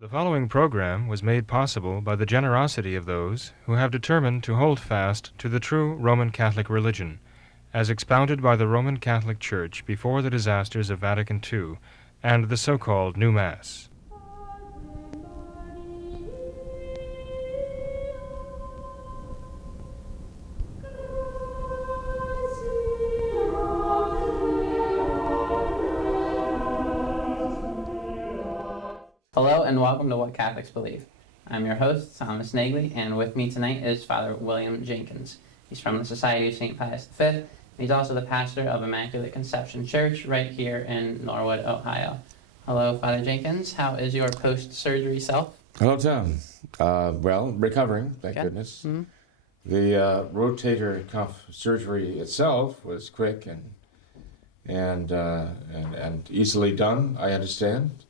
The following program was made possible by the generosity of those who have determined to hold fast to the true Roman Catholic religion, as expounded by the Roman Catholic Church before the disasters of Vatican II and the so-called New Mass. Hello and welcome to What Catholics Believe. I'm your host, Thomas Nagley, and with me tonight is Father William Jenkins. He's from the Society of St. Pius V, and he's also the pastor of Immaculate Conception Church right here in Norwood, Ohio. Hello, Father Jenkins. How is your post-surgery self? Hello, Tom. Well, recovering, thank goodness. Mm-hmm. The rotator cuff surgery itself was quick and easily done, I understand,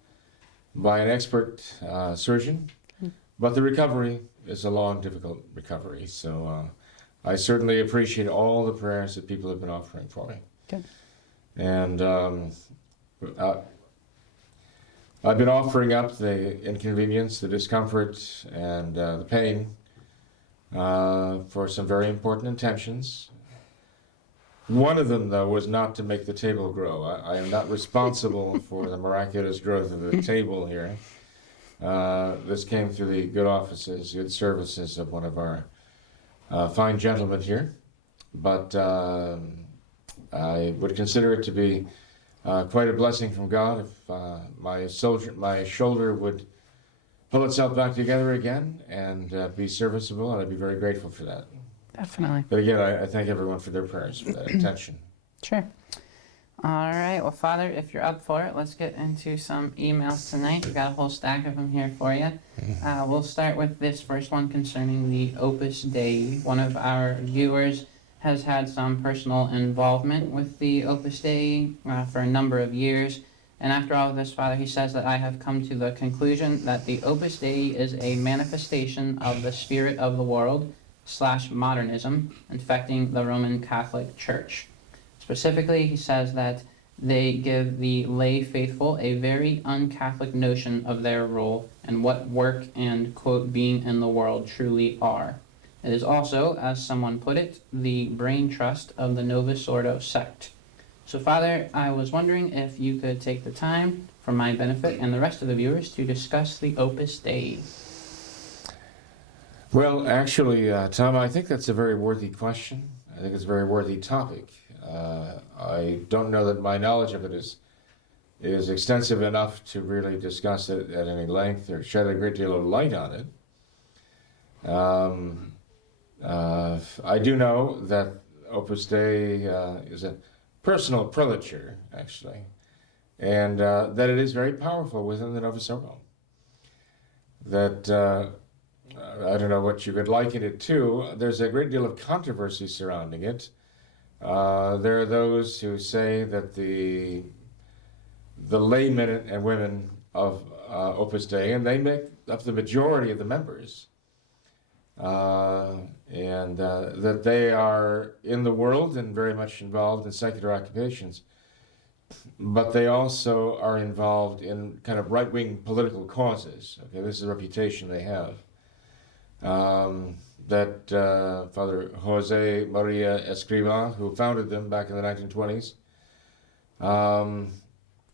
by an expert surgeon, but the recovery is a long, difficult recovery. So I certainly appreciate all the prayers that people have been offering for me. Good. And I've been offering up the inconvenience, the discomfort, and the pain for some very important intentions. One of them, though, was not to make the table grow. I am not responsible for the miraculous growth of the table here. This came through the good offices, good services of one of our fine gentlemen here. But I would consider it to be quite a blessing from God if my shoulder would pull itself back together again and be serviceable, and I'd be very grateful for that. Definitely. But again, I thank everyone for their prayers, for that attention. Sure. All right. Well, Father, if you're up for it, let's get into some emails tonight. We've got a whole stack of them here for you. We'll start with this first one concerning the Opus Dei. One of our viewers has had some personal involvement with the Opus Dei for a number of years. And after all of this, Father, he says that I have come to the conclusion that the Opus Dei is a manifestation of the spirit of the world / modernism infecting the Roman Catholic Church. Specifically, he says that they give the lay faithful a very un-Catholic notion of their role and what work and, quote, being in the world truly are. It is also, as someone put it, the brain trust of the Novus Ordo sect. So, Father, I was wondering if you could take the time, for my benefit and the rest of the viewers, to discuss the Opus Dei. Well, actually, Tom, I think that's a very worthy question. I think it's a very worthy topic. I don't know that my knowledge of it is extensive enough to really discuss it at any length or shed a great deal of light on it. I do know that Opus Dei is a personal prelature, actually, and that it is very powerful within the Novus Ordo. That I don't know what you could liken it to. There's a great deal of controversy surrounding it. There are those who say that the laymen and women of Opus Dei, and they make up the majority of the members, and that they are in the world and very much involved in secular occupations, but they also are involved in kind of right-wing political causes. Okay, this is a reputation they have. That Father Jose Maria Escrivá, who founded them back in the 1920s,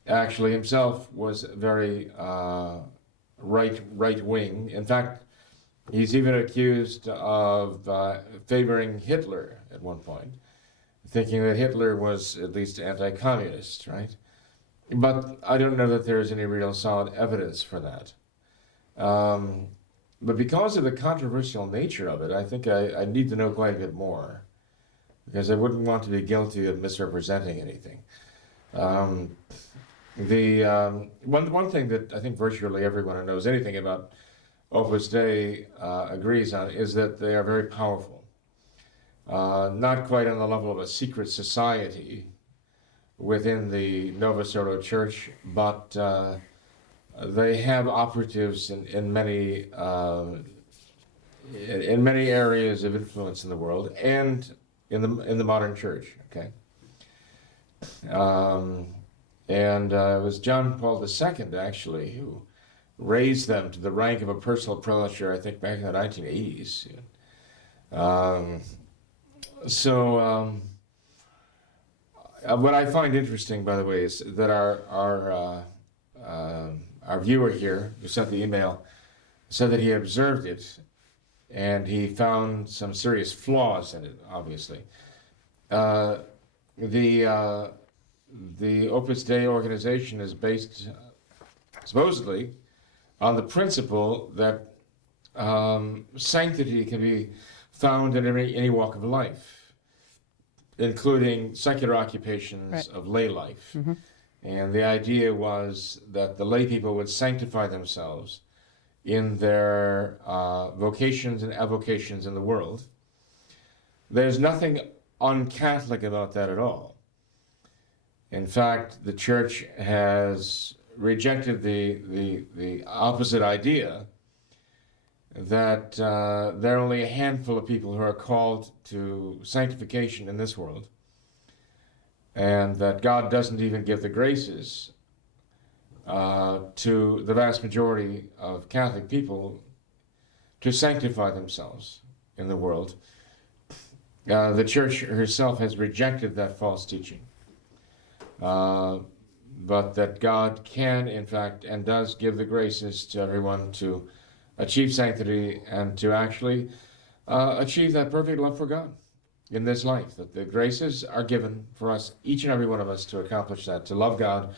actually himself was very right-wing. In fact, he's even accused of favoring Hitler at one point, thinking that Hitler was at least anti-communist, right? But I don't know that there's any real solid evidence for that. But because of the controversial nature of it, I think I need to know quite a bit more, because I wouldn't want to be guilty of misrepresenting anything. One thing that I think virtually everyone who knows anything about Opus Dei agrees on is that they are very powerful. Not quite on the level of a secret society within the Novus Ordo Church, but they have operatives in many areas of influence in the world and in the modern church. Okay, and it was John Paul II actually who raised them to the rank of a personal prelature, I think, back in the 1980s. What I find interesting, by the way, is that our viewer here, who sent the email, said that he observed it and he found some serious flaws in it, obviously. The Opus Dei organization is based, supposedly, on the principle that sanctity can be found in any walk of life, including secular occupations Right. of lay life. Mm-hmm. And the idea was that the lay people would sanctify themselves in their vocations and avocations in the world. There's nothing un-Catholic about that at all. In fact, the Church has rejected the opposite idea, that there are only a handful of people who are called to sanctification in this world, and that God doesn't even give the graces to the vast majority of Catholic people to sanctify themselves in the world. The Church herself has rejected that false teaching, but that God can, in fact, and does give the graces to everyone to achieve sanctity and to actually achieve that perfect love for God in this life, that the graces are given for us, each and every one of us, to accomplish that, to love God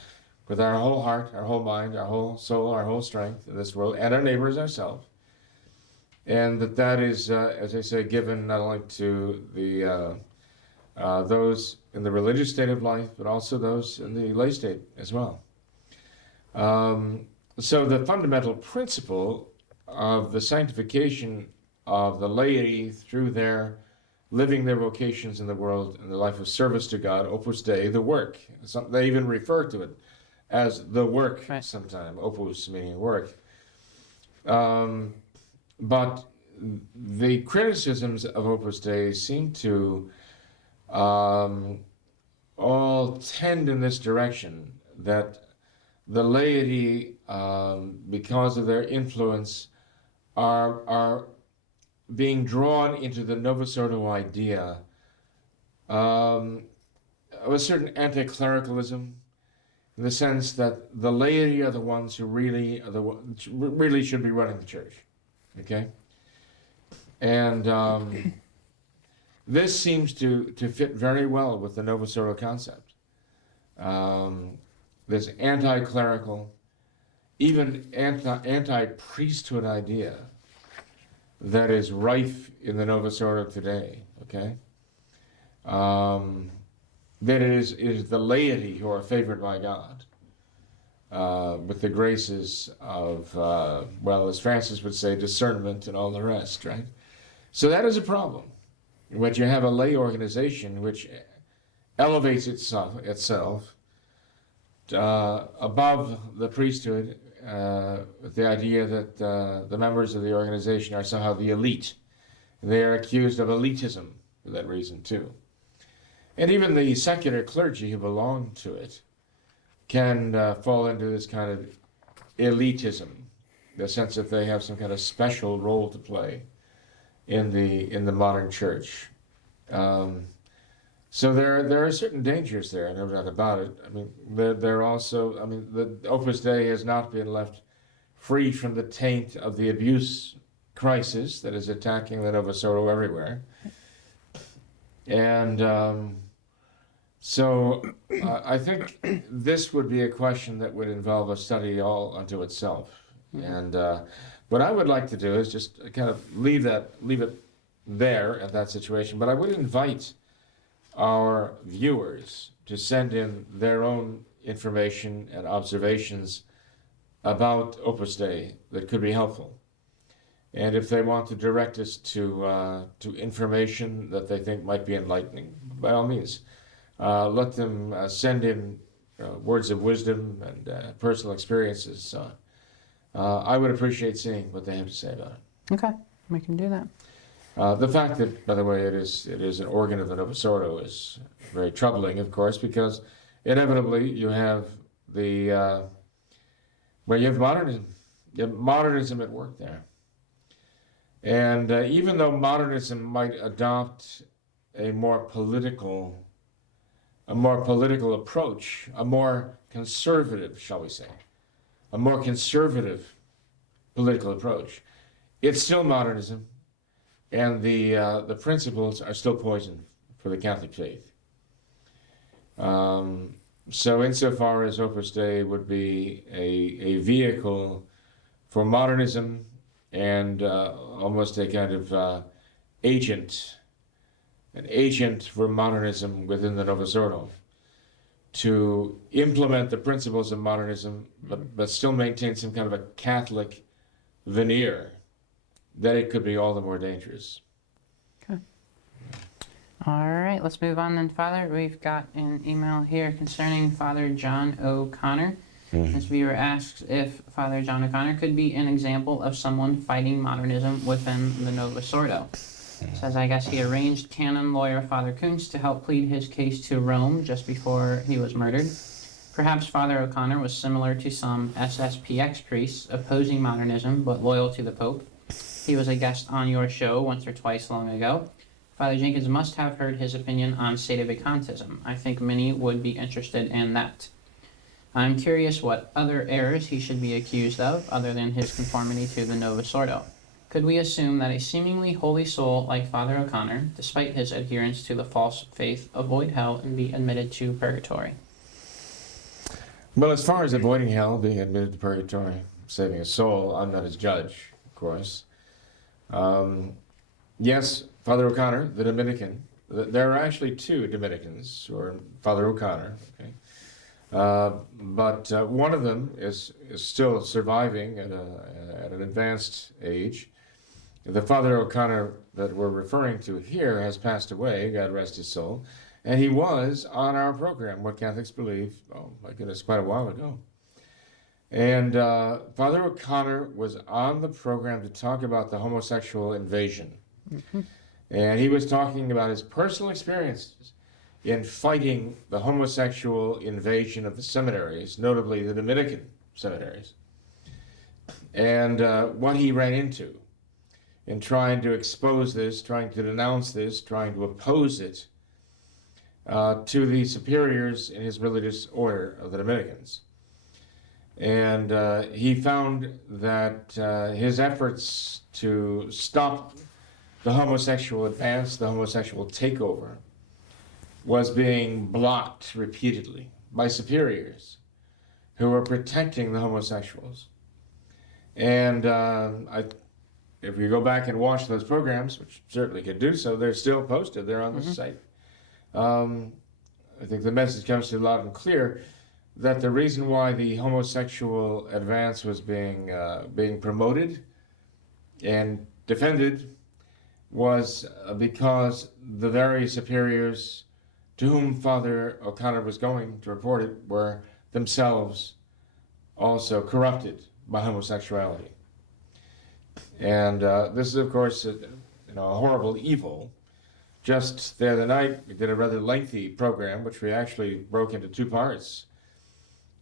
with our whole heart, our whole mind, our whole soul, our whole strength in this world, and our neighbors ourselves. And that is, as I say, given not only to the those in the religious state of life, but also those in the lay state as well. So the fundamental principle of the sanctification of the laity through their living their vocations in the world and the life of service to God, Opus Dei, the work. They even refer to it as the work Right. sometime, opus meaning work. But the criticisms of Opus Dei seem to all tend in this direction, that the laity, because of their influence, are being drawn into the Novus Ordo idea of a certain anti-clericalism, in the sense that the laity are the ones who really should be running the church. Okay? And this seems to fit very well with the Novus Ordo concept. This anti-clerical, even anti-priesthood idea that is rife in the Novus Ordo today, okay? That it is the laity who are favored by God with the graces of, well, as Francis would say, discernment and all the rest, right? So that is a problem. But you have a lay organization which elevates itself above the priesthood, with the idea that the members of the organization are somehow the elite. They are accused of elitism for that reason too. And even the secular clergy who belong to it can fall into this kind of elitism, the sense that they have some kind of special role to play in the modern church. So there are certain dangers there, no doubt about it. I mean, there also, I mean, the Opus Dei has not been left free from the taint of the abuse crisis that is attacking the Novus Ordo everywhere. And so I think this would be a question that would involve a study all unto itself. And what I would like to do is just kind of leave it there at that situation. But I would invite our viewers to send in their own information and observations about Opus Dei that could be helpful. And if they want to direct us to information that they think might be enlightening, by all means, let them send in words of wisdom and personal experiences. So I would appreciate seeing what they have to say about it. Okay, we can do that. The fact that, by the way, it is an organ of the Novus Ordo is very troubling, of course, because inevitably you have you have modernism modernism at work there. And even though modernism might adopt a more political approach, a more conservative, shall we say, a more conservative political approach, it's still modernism, and the principles are still poison for the Catholic faith. So insofar as Opus Dei would be a vehicle for modernism and almost a kind of agent for modernism within the Novus Ordo, to implement the principles of modernism, but still maintain some kind of a Catholic veneer, then it could be all the more dangerous. Okay. All right, let's move on then, Father. We've got an email here concerning Father John O'Connor. This viewer asks if Father John O'Connor could be an example of someone fighting modernism within the Novus Ordo. Says, I guess he arranged canon lawyer Father Kuntz to help plead his case to Rome just before he was murdered. Perhaps Father O'Connor was similar to some SSPX priests opposing modernism but loyal to the Pope. He was a guest on your show once or twice long ago. Father Jenkins must have heard his opinion on sedevacantism. I think many would be interested in that. I'm curious what other errors he should be accused of, other than his conformity to the Novus Ordo. Could we assume that a seemingly holy soul like Father O'Connor, despite his adherence to the false faith, avoid hell and be admitted to purgatory? Well, as far as avoiding hell, being admitted to purgatory, saving a soul, I'm not his judge, of course. Yes, Father O'Connor, the Dominican. There are actually two Dominicans, or Father O'Connor, okay? But one of them is still surviving at an advanced age. The Father O'Connor that we're referring to here has passed away, God rest his soul, and he was on our program, What Catholics Believe, oh my goodness, quite a while ago. And Father O'Connor was on the program to talk about the homosexual invasion. Mm-hmm. And he was talking about his personal experiences in fighting the homosexual invasion of the seminaries, notably the Dominican seminaries, and what he ran into in trying to expose this, trying to denounce this, trying to oppose it to the superiors in his religious order of the Dominicans. And he found that his efforts to stop the homosexual advance, the homosexual takeover, was being blocked repeatedly by superiors who were protecting the homosexuals. And if you go back and watch those programs, which certainly could do so, they're still posted, they're on the site. I think the message comes through loud and clear that the reason why the homosexual advance was being promoted and defended was because the very superiors to whom Father O'Connor was going to report it were themselves also corrupted by homosexuality. And this is, of course, a horrible evil. Just the other night, we did a rather lengthy program, which we actually broke into two parts.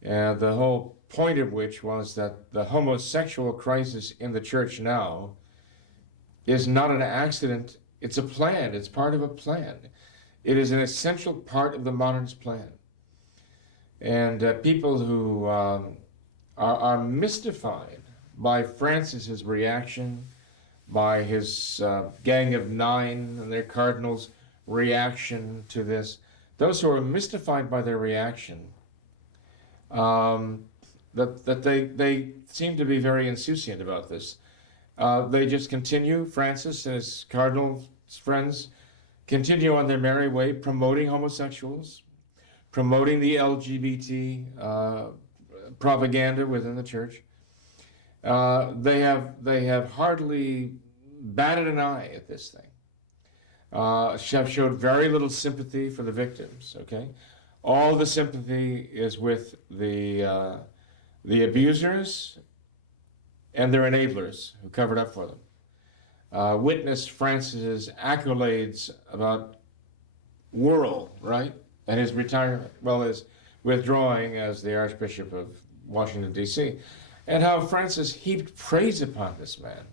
And the whole point of which was that the homosexual crisis in the church now is not an accident, it's a plan, it's part of a plan. It is an essential part of the modernist plan. And people who are mystified by Francis's reaction, by his Gang of Nine and their cardinals' reaction to this, those who are mystified by their reaction, that they seem to be very insouciant about this. They just continue, Francis and his cardinal friends continue on their merry way, promoting homosexuals, promoting the LGBT propaganda within the church. They have hardly batted an eye at this thing. Have showed very little sympathy for the victims. Okay, all the sympathy is with the abusers and their enablers who covered up for them. Witness Francis's accolades about Worrell, right, and his retirement, well, his withdrawing as the Archbishop of Washington, D.C. and how Francis heaped praise upon this man.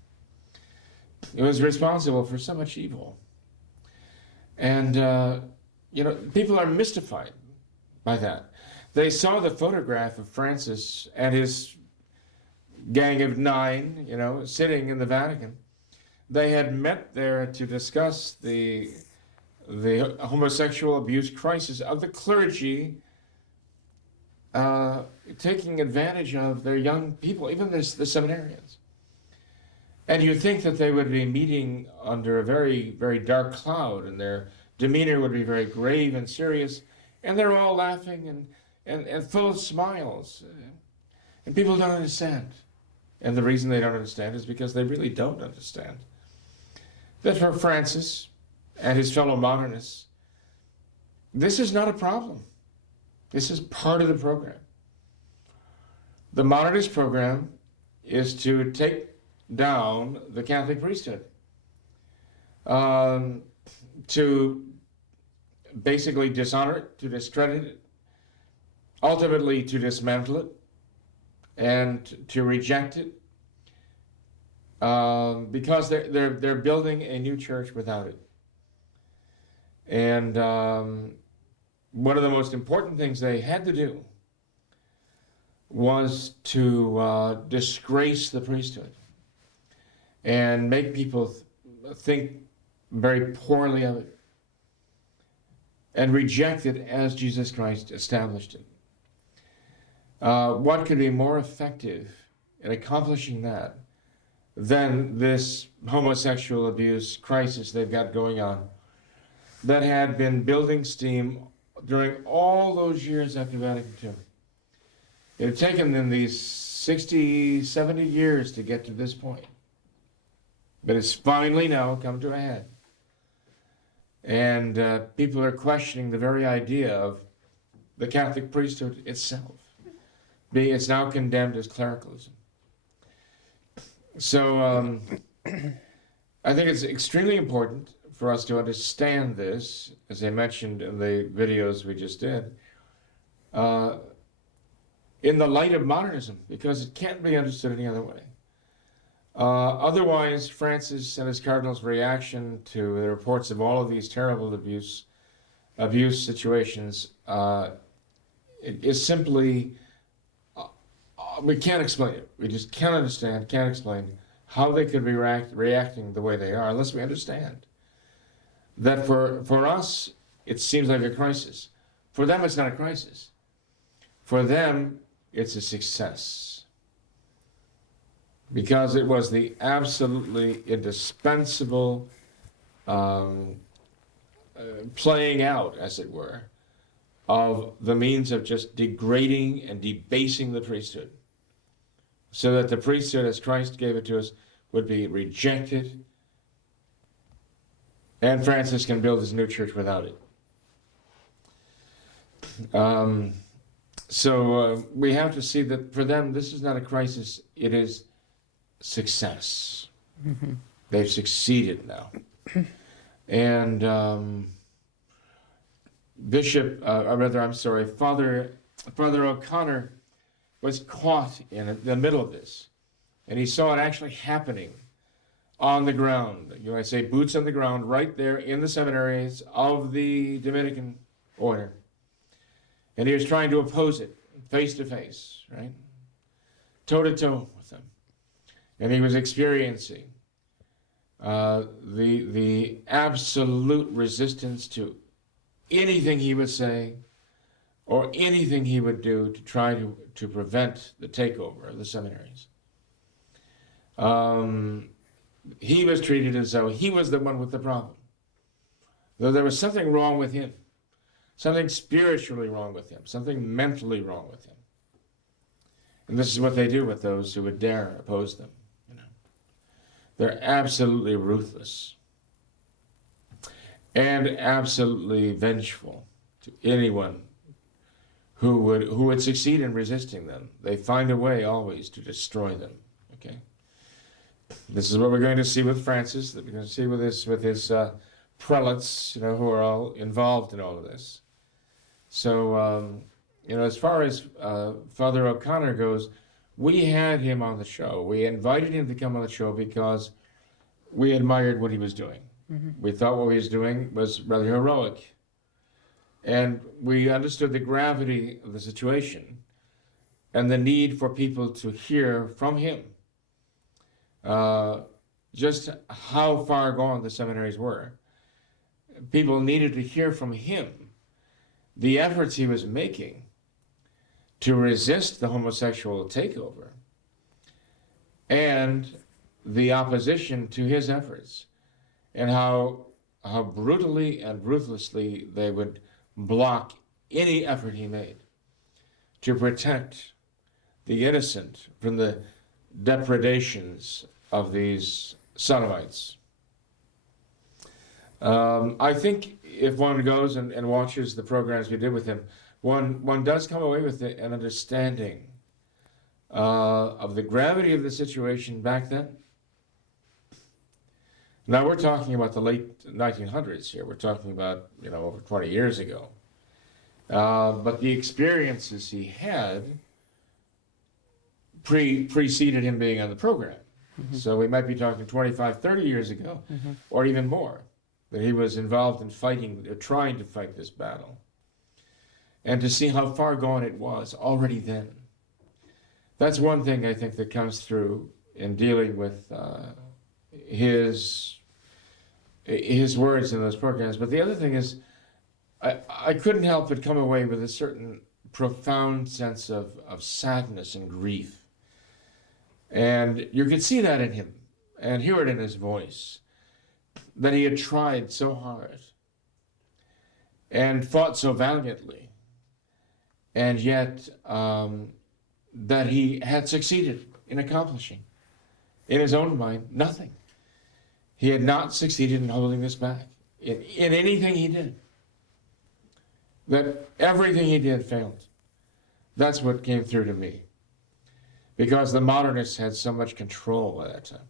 He was responsible for so much evil. And, people are mystified by that. They saw the photograph of Francis and his gang of 9, sitting in the Vatican. They had met there to discuss the homosexual abuse crisis of the clergy taking advantage of their young people, even the seminarians. And you'd think that they would be meeting under a very, very dark cloud, and their demeanor would be very grave and serious, and they're all laughing and full of smiles. And people don't understand. And the reason they don't understand is because they really don't understand that for Francis and his fellow modernists, this is not a problem. This is part of the program. The modernist program is to take down the Catholic priesthood, to basically dishonor it, to discredit it, ultimately to dismantle it, and to reject it, because they're building a new church without it. And one of the most important things they had to do was to disgrace the priesthood and make people think very poorly of it and reject it as Jesus Christ established it. What could be more effective in accomplishing that than this homosexual abuse crisis they've got going on that had been building steam during all those years after Vatican II? It had taken them these 60, 70 years to get to this point. But it's finally now come to a head. And people are questioning the very idea of the Catholic priesthood itself. It's now condemned as clericalism. So I think it's extremely important for us to understand this, as I mentioned in the videos we just did, in the light of modernism, because it can't be understood any other way. Otherwise, Francis and his cardinals' reaction to the reports of all of these terrible abuse situations is simply, we can't explain it. We just can't understand, can't explain how they could be reacting the way they are unless we understand that for us, it seems like a crisis. For them, it's not a crisis. For them, it's a success. Because it was the absolutely indispensable playing out, as it were, of the means of just degrading and debasing the priesthood, so that the priesthood, as Christ gave it to us, would be rejected, and Francis can build his new church without it. So we have to see that for them, this is not a crisis, it is success. Mm-hmm. They've succeeded now. And Father O'Connor was caught in the middle of this. And he saw it actually happening on the ground. I say boots on the ground, right there in the seminaries of the Dominican order. And he was trying to oppose it, face to face, right? Toe to toe with them. And he was experiencing the absolute resistance to anything he would say or anything he would do to try to prevent the takeover of the seminaries. He was treated as though he was the one with the problem, though there was something wrong with him, something spiritually wrong with him, something mentally wrong with him. And this is what they do with those who would dare oppose them. They're absolutely ruthless and absolutely vengeful to anyone who would succeed in resisting them. They find a way always to destroy them. Okay, this is what we're going to see with Francis. That we're going to see with his prelates, who are all involved in all of this. So, as far as Father O'Connor goes, We had him on the show. We invited him to come on the show because we admired what he was doing. We thought what he was doing was rather heroic. And we understood the gravity of the situation and the need for people to hear from him just how far gone the seminaries were. People needed to hear from him the efforts he was making to resist the homosexual takeover and the opposition to his efforts, and how brutally and ruthlessly they would block any effort he made to protect the innocent from the depredations of these sodomites. I think if one goes and watches the programs we did with him, one does come away with an understanding of the gravity of the situation back then. Now we're talking about the late 1900s here. We're talking about, over 20 years ago. But the experiences he had preceded him being on the program. So we might be talking 25, 30 years ago, or even more, that he was involved in trying to fight this battle. And to see how far gone it was already then. That's one thing I think that comes through in dealing with his words in those programs. But the other thing is, I couldn't help but come away with a certain profound sense of sadness and grief. And you could see that in him and hear it in his voice, that he had tried so hard and fought so valiantly, and yet that he had succeeded in accomplishing, in his own mind, nothing. He had not succeeded in holding this back in anything he did. That everything he did failed. That's what came through to me. Because the modernists had so much control at that time.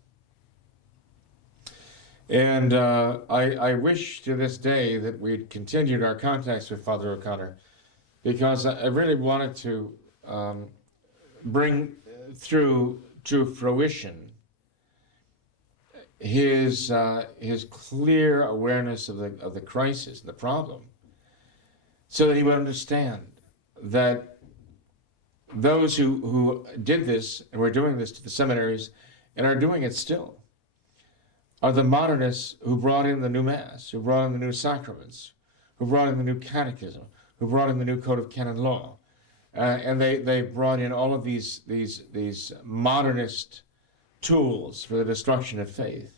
And I wish to this day that we'd continued our contacts with Father O'Connor, because I really wanted to bring through to fruition his clear awareness of the crisis, the problem, so that he would understand that those who did this and were doing this to the seminaries and are doing it still are the modernists who brought in the new Mass, who brought in the new sacraments, who brought in the new catechism, who brought in the new code of canon law. And they brought in all of these modernist tools for the destruction of faith.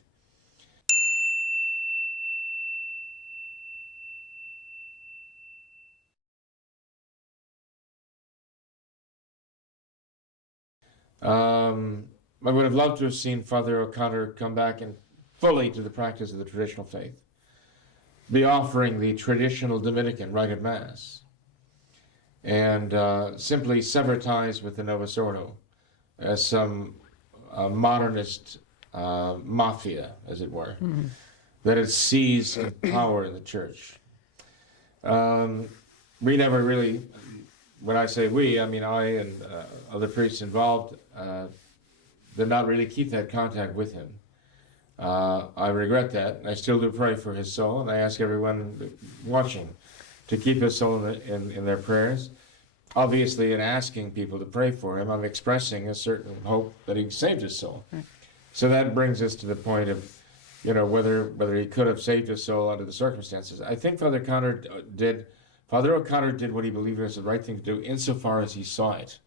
I would have loved to have seen Father O'Connor come back and fully to the practice of the traditional faith, be offering the traditional Dominican rite of Mass, and simply sever ties with the Novus Ordo as some modernist mafia, as it were, that had seized power in the church. We never really, when I say we, I mean I and other priests involved, did not really keep that contact with him. I regret that. I still do pray for his soul, and I ask everyone watching to keep his soul in their prayers. Obviously, in asking people to pray for him, I'm expressing a certain hope that he saved his soul. So that brings us to the point of, whether he could have saved his soul under the circumstances. I think Father O'Connor did what he believed was the right thing to do insofar as he saw it.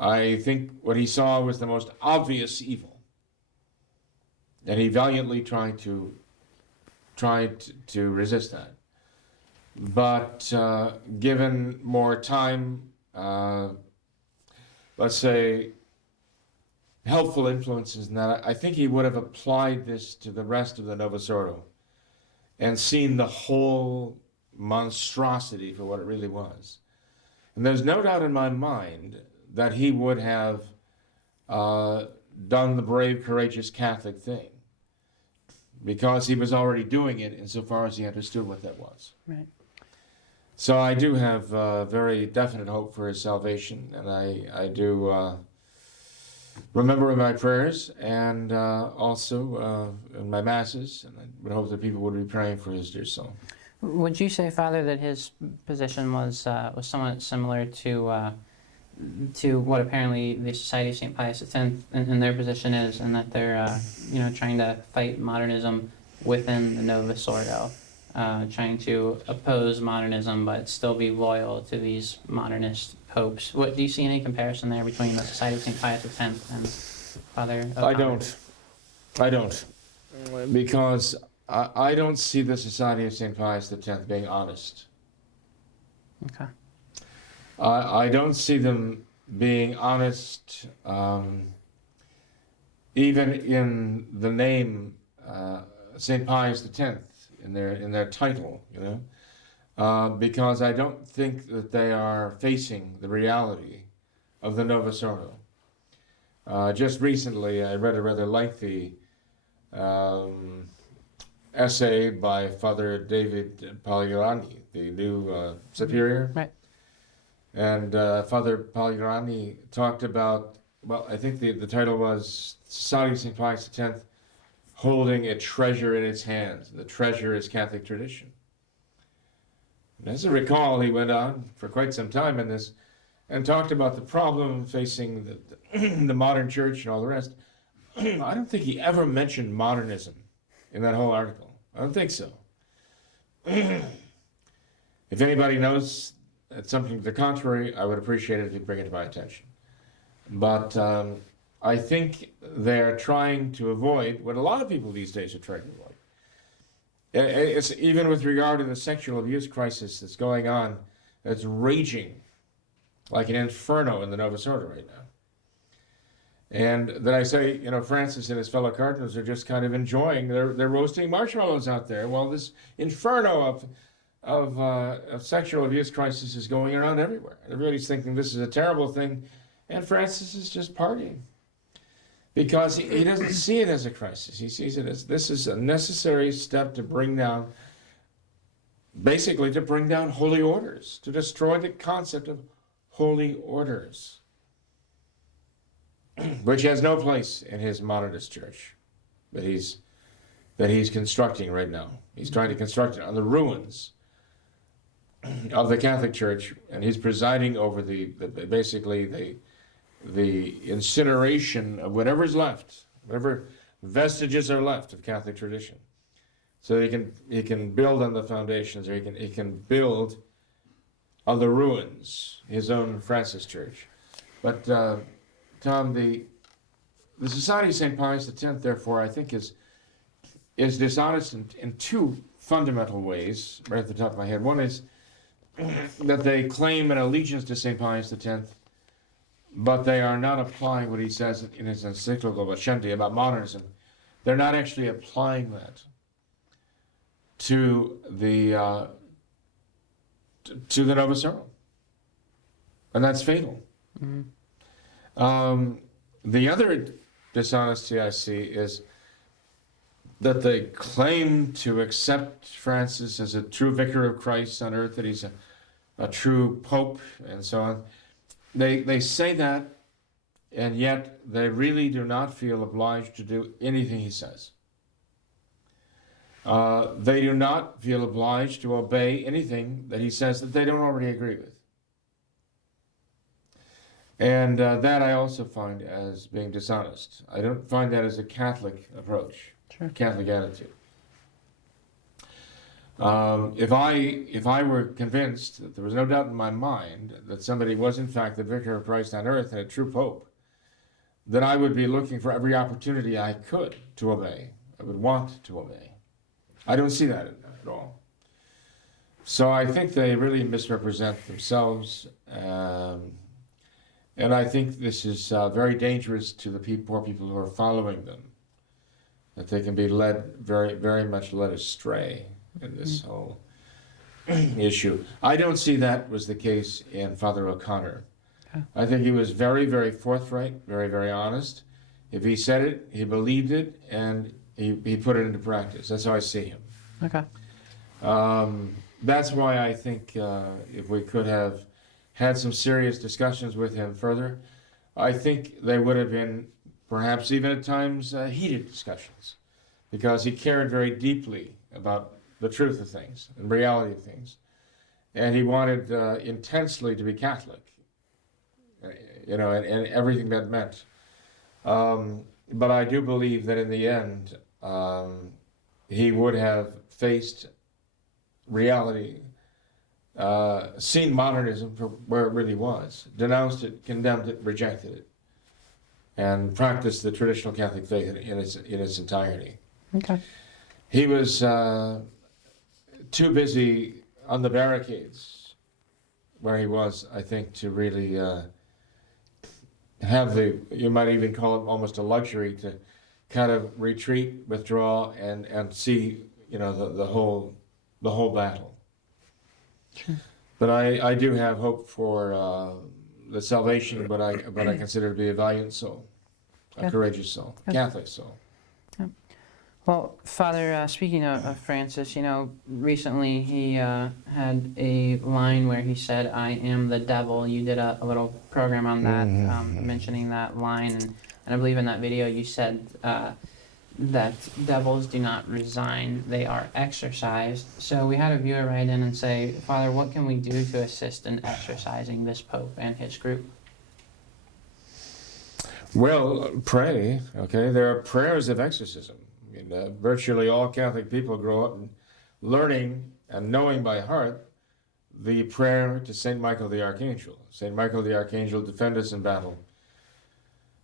I think what he saw was the most obvious evil, and he valiantly tried to resist that. But given more time, let's say, helpful influences in that, I think he would have applied this to the rest of the Novus Ordo and seen the whole monstrosity for what it really was. And there's no doubt in my mind that he would have done the brave, courageous Catholic thing, because he was already doing it insofar as he understood what that was. Right. So I do have very definite hope for his salvation, and I do remember in my prayers and also in my masses, and I would hope that people would be praying for his dear soul. Would you say, Father, that his position was somewhat similar to what apparently the Society of St. Pius X and their position is, and that they're trying to fight modernism within the Novus Ordo, trying to oppose modernism but still be loyal to these modernist popes? What do you see any comparison there between the Society of St. Pius X and Father O'Connor? I don't, because I don't see the Society of St. Pius X being honest. Okay. I don't see them being honest, even in the name St. Pius X in their title, because I don't think that they are facing the reality of the Novus Ordo. Just recently, I read a rather lengthy essay by Father David Pagliarani, the new superior. Right. And Father Pagliarani talked about, well, I think the title was Society of St. Pius X holding a treasure in its hands. The treasure is Catholic tradition. And as I recall, he went on for quite some time in this and talked about the problem facing the modern church and all the rest. I don't think he ever mentioned modernism in that whole article. I don't think so. If anybody knows something to the contrary, I would appreciate it if you bring it to my attention. But I think they're trying to avoid what a lot of people these days are trying to avoid. It's even with regard to the sexual abuse crisis that's going on, that's raging like an inferno in the Novus Ordo right now. And then I say, Francis and his fellow cardinals are just kind of enjoying, they're roasting marshmallows out there while this inferno of sexual abuse crisis is going around everywhere. Everybody's thinking this is a terrible thing, and Francis is just partying. Because he doesn't see it as a crisis. He sees it as this is a necessary step to bring down holy orders, to destroy the concept of holy orders, which has no place in his modernist church that he's constructing right now. He's trying to construct it on the ruins of the Catholic Church, and he's presiding over basically the incineration of whatever's left, whatever vestiges are left of Catholic tradition. So he can build on the foundations, or he can build on the ruins, his own Francis Church. But Tom, the Society of St. Pius X, therefore, I think is dishonest in two fundamental ways, right at the top of my head. One is that they claim an allegiance to St. Pius X, but they are not applying what he says in his encyclical Vicenti about modernism. They're not actually applying that to the Novus Ordo, and that's fatal. Mm-hmm. The other dishonesty I see is that they claim to accept Francis as a true vicar of Christ on earth, that he's a true pope, and so on. They say that, and yet they really do not feel obliged to do anything he says. They do not feel obliged to obey anything that he says that they don't already agree with. And that I also find as being dishonest. I don't find that as a Catholic approach, sure. Catholic attitude. If I were convinced that there was no doubt in my mind that somebody was in fact the vicar of Christ on earth and a true pope, then I would be looking for every opportunity I could to obey. I would want to obey. I don't see that at all. So I think they really misrepresent themselves, and I think this is very dangerous to the poor people who are following them, that they can be led, very, very much led astray in this whole issue. I don't see that was the case in Father O'Connor. Okay. I think he was very, very forthright, very, very honest. If he said it, he believed it, and he put it into practice. That's how I see him. Okay. that's why I think if we could have had some serious discussions with him further, I think they would have been perhaps even at times heated discussions, because he cared very deeply about the truth of things and reality of things, and he wanted intensely to be Catholic, and everything that meant. But I do believe that in the end, he would have faced reality, seen modernism for where it really was, denounced it, condemned it, rejected it, and practiced the traditional Catholic faith in its entirety. Okay. He was too busy on the barricades where he was, I think, to really have you might even call it almost a luxury to kind of retreat, withdraw, and see, the whole battle. Sure. But I do have hope for the salvation, but I consider to be a valiant soul, a Yeah. courageous soul, Yeah. Catholic soul. Well, Father, speaking of Francis, recently he had a line where he said, "I am the devil." You did a little program on that, mentioning that line, and I believe in that video you said that devils do not resign, they are exorcised. So we had a viewer write in and say, "Father, what can we do to assist in exorcising this Pope and his group?" Well, pray, okay? There are prayers of exorcism. Virtually all Catholic people grow up learning and knowing by heart the prayer to St. Michael the Archangel. St. Michael the Archangel, defend us in battle.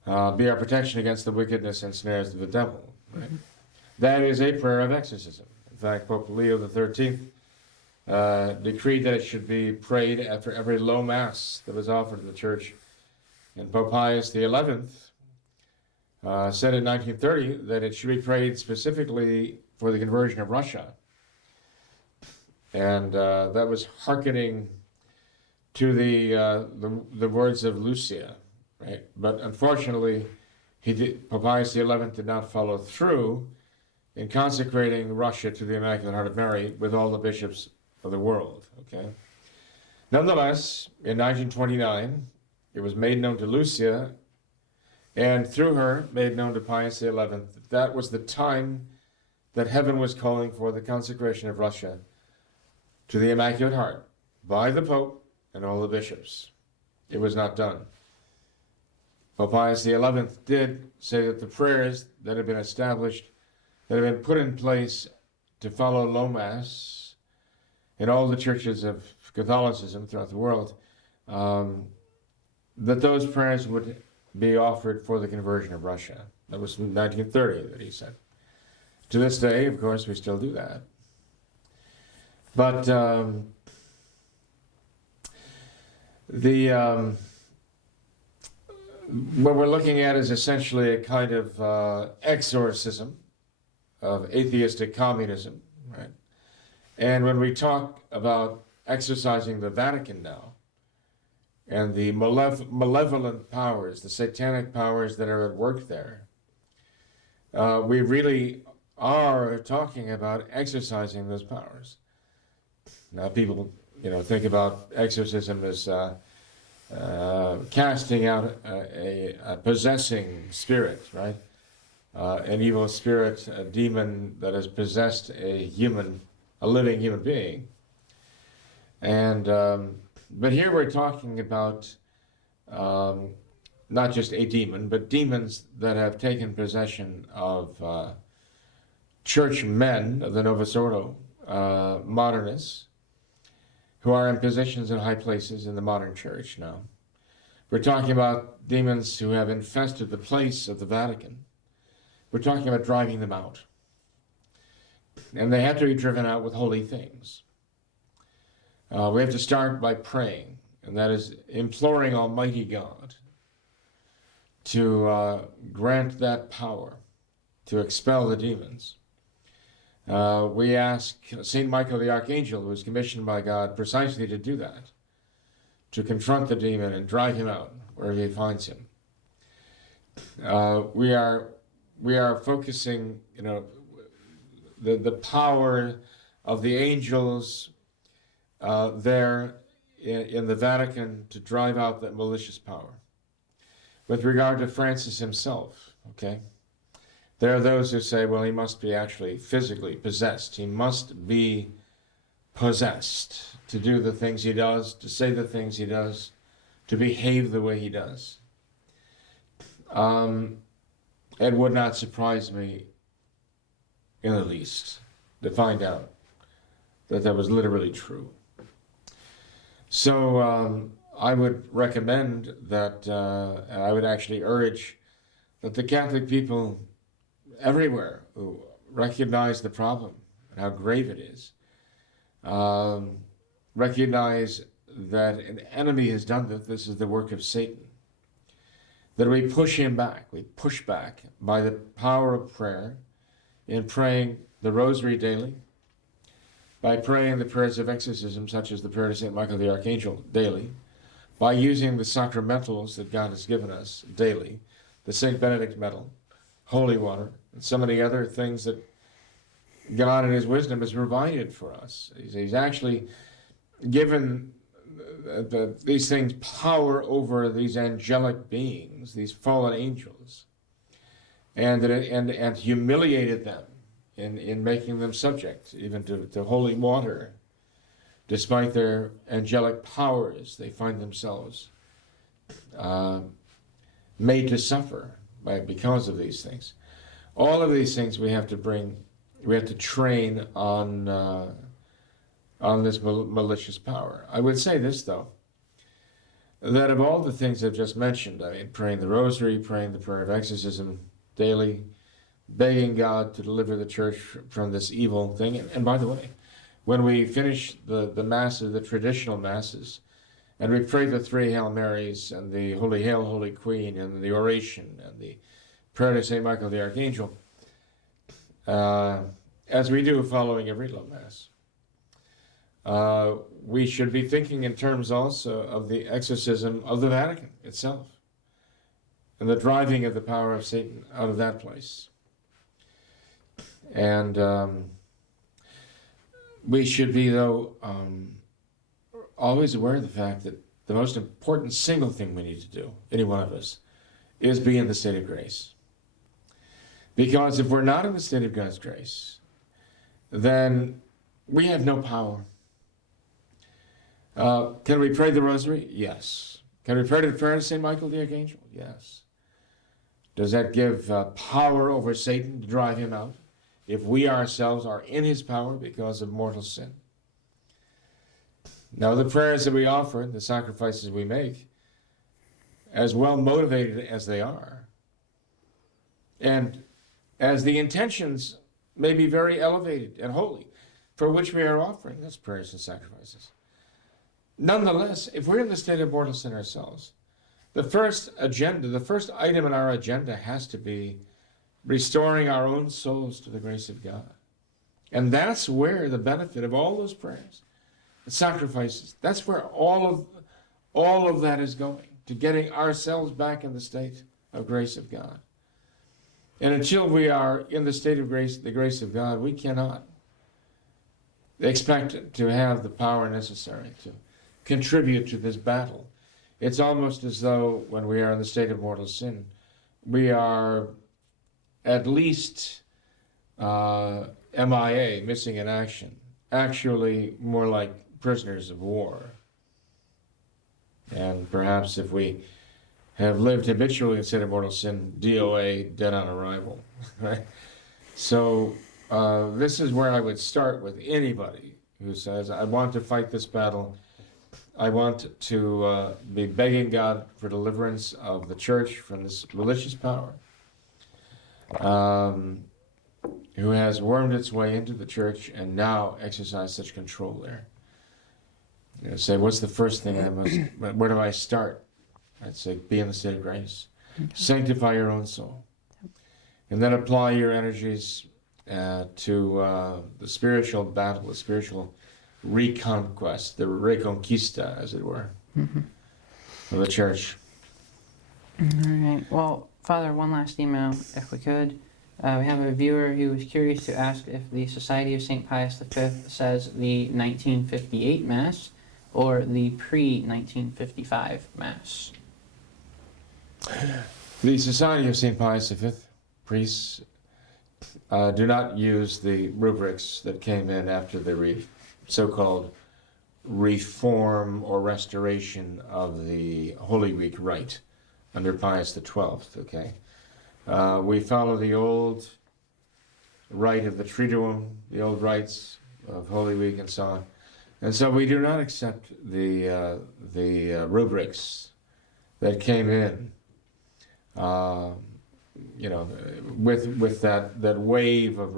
Be our protection against the wickedness and snares of the devil. Right? That is a prayer of exorcism. In fact, Pope Leo XIII decreed that it should be prayed after every low mass that was offered in the church. And Pope Pius XI said in 1930 that it should be prayed specifically for the conversion of Russia. And that was hearkening to the words of Lucia, right? But unfortunately, Pope Pius XI did not follow through in consecrating Russia to the Immaculate Heart of Mary with all the bishops of the world, okay? Nonetheless, in 1929, it was made known to Lucia, and through her, made known to Pius XI, that was the time that heaven was calling for the consecration of Russia to the Immaculate Heart by the Pope and all the bishops. It was not done. Pope Pius XI did say that the prayers that had been established, that had been put in place to follow low mass in all the churches of Catholicism throughout the world, that those prayers would be offered for the conversion of Russia. That was in 1930 that he said. To this day, of course, we still do that. But what we're looking at is essentially a kind of exorcism of atheistic communism, right? And when we talk about exorcising the Vatican now, and the malevolent powers, the satanic powers that are at work there, we really are talking about exercising those powers. Now people, think about exorcism as casting out a possessing spirit, right? An evil spirit, a demon that has possessed a living human being. And but here we're talking about not just a demon, but demons that have taken possession of church men of the Novus Ordo, modernists, who are in positions in high places in the modern church now. We're talking about demons who have infested the place of the Vatican. We're talking about driving them out. And they have to be driven out with holy things. We have to start by praying, and that is imploring Almighty God to grant that power to expel the demons. We ask St. Michael the Archangel, who was commissioned by God precisely to do that, to confront the demon and drive him out wherever he finds him. We are focusing, the power of the angels there in the Vatican to drive out that malicious power. With regard to Francis himself, okay, there are those who say, well, he must be actually physically possessed. He must be possessed to do the things he does, to say the things he does, to behave the way he does. It would not surprise me in the least to find out that was literally true. So I would recommend that, and I would actually urge that the Catholic people everywhere who recognize the problem and how grave it is, recognize that an enemy has done this is the work of Satan, that we push him back, we push back by the power of prayer, in praying the rosary daily, by praying the prayers of exorcism, such as the prayer to St. Michael the Archangel daily, by using the sacramentals that God has given us daily, the St. Benedict medal, holy water, and so many other things that God in his wisdom has provided for us. He's actually given these things power over these angelic beings, these fallen angels, and humiliated them in making them subject even to holy water. Despite their angelic powers, they find themselves made to suffer because of these things. All of these things we have to train on this malicious power. I would say this, though, that of all the things I've just mentioned, I mean, praying the rosary, praying the prayer of exorcism daily, begging God to deliver the church from this evil thing. And by the way, when we finish the masses, the traditional masses, and we pray the three Hail Marys and the Holy Hail, Holy Queen, and the oration and the prayer to St. Michael the Archangel, as we do following every low Mass, we should be thinking in terms also of the exorcism of the Vatican itself and the driving of the power of Satan out of that place. And we should be, though, always aware of the fact that the most important single thing we need to do, any one of us, is be in the state of grace. Because if we're not in the state of God's grace, then we have no power. Can we pray the rosary? Yes. Can we pray the prayer to St. Michael the Archangel? Yes. Does that give power over Satan to drive him out? If we ourselves are in his power because of mortal sin. Now, the prayers that we offer, the sacrifices we make, as well motivated as they are, and as the intentions may be very elevated and holy, for which we are offering those prayers and sacrifices. Nonetheless, if we're in the state of mortal sin ourselves, the first item in our agenda has to be restoring our own souls to the grace of God. And that's where the benefit of all those prayers, the sacrifices, that's where all of that is going, to getting ourselves back in the state of grace of God. And until we are in the state of grace, the grace of God, we cannot expect to have the power necessary to contribute to this battle. It's almost as though when we are in the state of mortal sin, we are at least MIA, missing in action, actually more like prisoners of war. And perhaps if we have lived habitually in the state of mortal sin, DOA, dead on arrival, right? So this is where I would start with anybody who says, I want to fight this battle. I want to be begging God for deliverance of the church from this malicious power. Who has wormed its way into the church and now exercised such control there. You know, say, what's the first thing where do I start? I'd say, be in the state of grace. Okay. Sanctify your own soul. And then apply your energies to the spiritual battle, the spiritual reconquest, the reconquista, as it were, of the church. All right. Well, Father, one last email, if we could. We have a viewer who was curious to ask if the Society of St. Pius V says the 1958 Mass or the pre-1955 Mass. The Society of St. Pius V priests do not use the rubrics that came in after the so-called reform or restoration of the Holy Week rite under Pius XII, okay? We follow the old rite of the Triduum, the old rites of Holy Week and so on. And so we do not accept the rubrics that came in, you know, with that wave of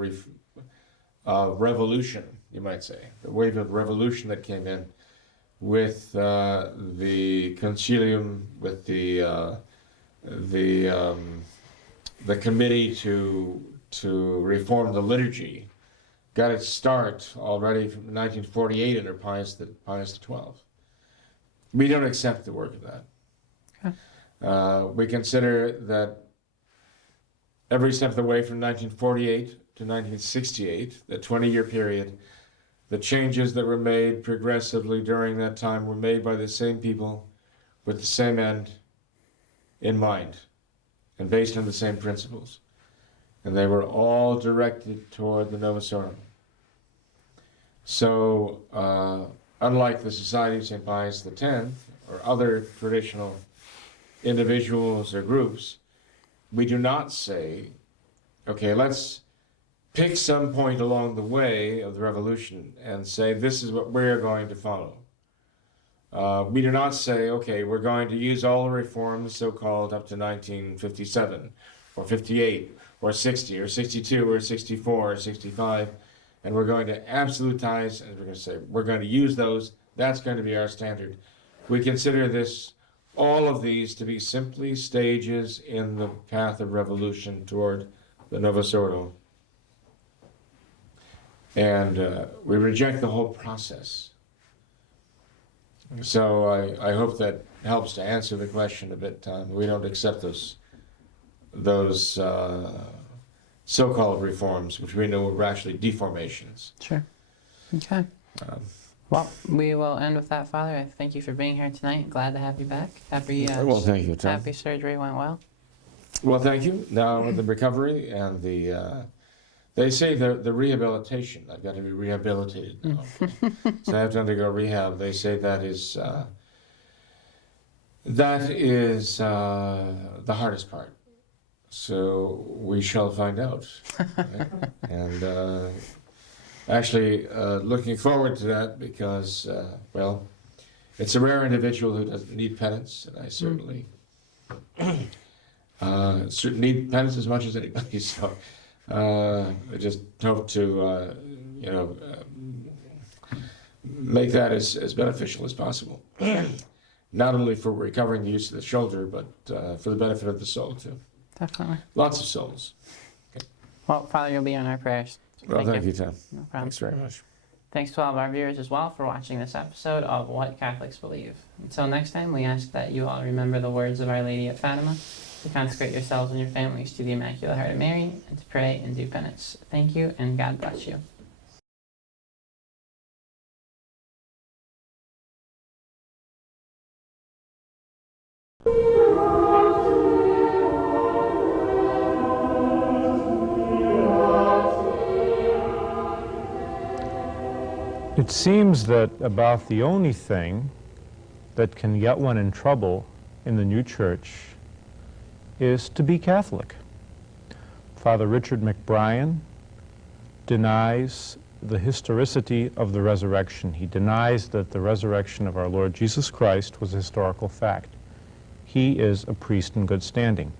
revolution, you might say, the wave of revolution that came in with the concilium, with the committee to reform the liturgy, got its start already from 1948 under Pius XII. We don't accept the work of that. Okay. We consider that every step of the way from 1948 to 1968, the 20-year period, the changes that were made progressively during that time were made by the same people with the same end in mind and based on the same principles. And they were all directed toward the Novus Ordo. So, unlike the Society of St. Pius X or other traditional individuals or groups, we do not say, okay, let's pick some point along the way of the revolution and say, this is what we're going to follow. We do not say, okay, we're going to use all the reforms so-called up to 1957 or 58 or 60 or 62 or 64 or 65, and we're going to absolutize, and we're going to say, we're going to use those, that's going to be our standard. We consider this, all of these, to be simply stages in the path of revolution toward the Novus Ordo. And we reject the whole process. So I hope that helps to answer the question a bit. We don't accept those so-called reforms, which we know were actually deformations. Sure. Okay. Well, we will end with that, Father. I thank you for being here tonight. Glad to have you back. Happy, well, thank you, Tom. Happy surgery went well. Well, thank you. Now the recovery and they say the rehabilitation. I've got to be rehabilitated now. So I have to undergo rehab. They say that is the hardest part. So we shall find out. Right? And actually looking forward to that because, well, it's a rare individual who doesn't need penance, and I certainly need penance as much as anybody. So I just hope to, you know, make that as beneficial as possible. Not only for recovering the use of the shoulder, but for the benefit of the soul too. Definitely. Lots of souls. Okay. Well, Father, you'll be on our prayers. Well, thank you, Tom. No problem. Thanks very much. Thanks to all of our viewers as well for watching this episode of What Catholics Believe. Until next time, we ask that you all remember the words of Our Lady at Fatima, to consecrate yourselves and your families to the Immaculate Heart of Mary, and to pray and do penance. Thank you, and God bless you. It seems that about the only thing that can get one in trouble in the new church is to be Catholic. Father Richard McBrien denies the historicity of the resurrection. He denies that the resurrection of our Lord Jesus Christ was a historical fact. He is a priest in good standing.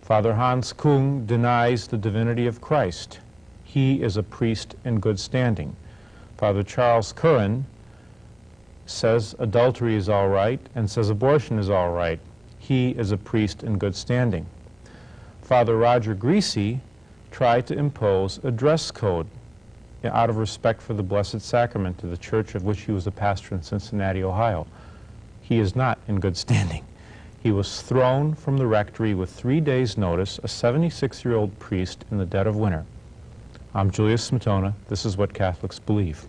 Father Hans Kung denies the divinity of Christ. He is a priest in good standing. Father Charles Curran says adultery is all right and says abortion is all right. He is a priest in good standing. Father Roger Greasy tried to impose a dress code out of respect for the Blessed Sacrament to the church of which he was a pastor in Cincinnati, Ohio. He is not in good standing. He was thrown from the rectory with 3 days' notice, a 76-year-old priest in the dead of winter. I'm Julius Smetona. This is what Catholics believe.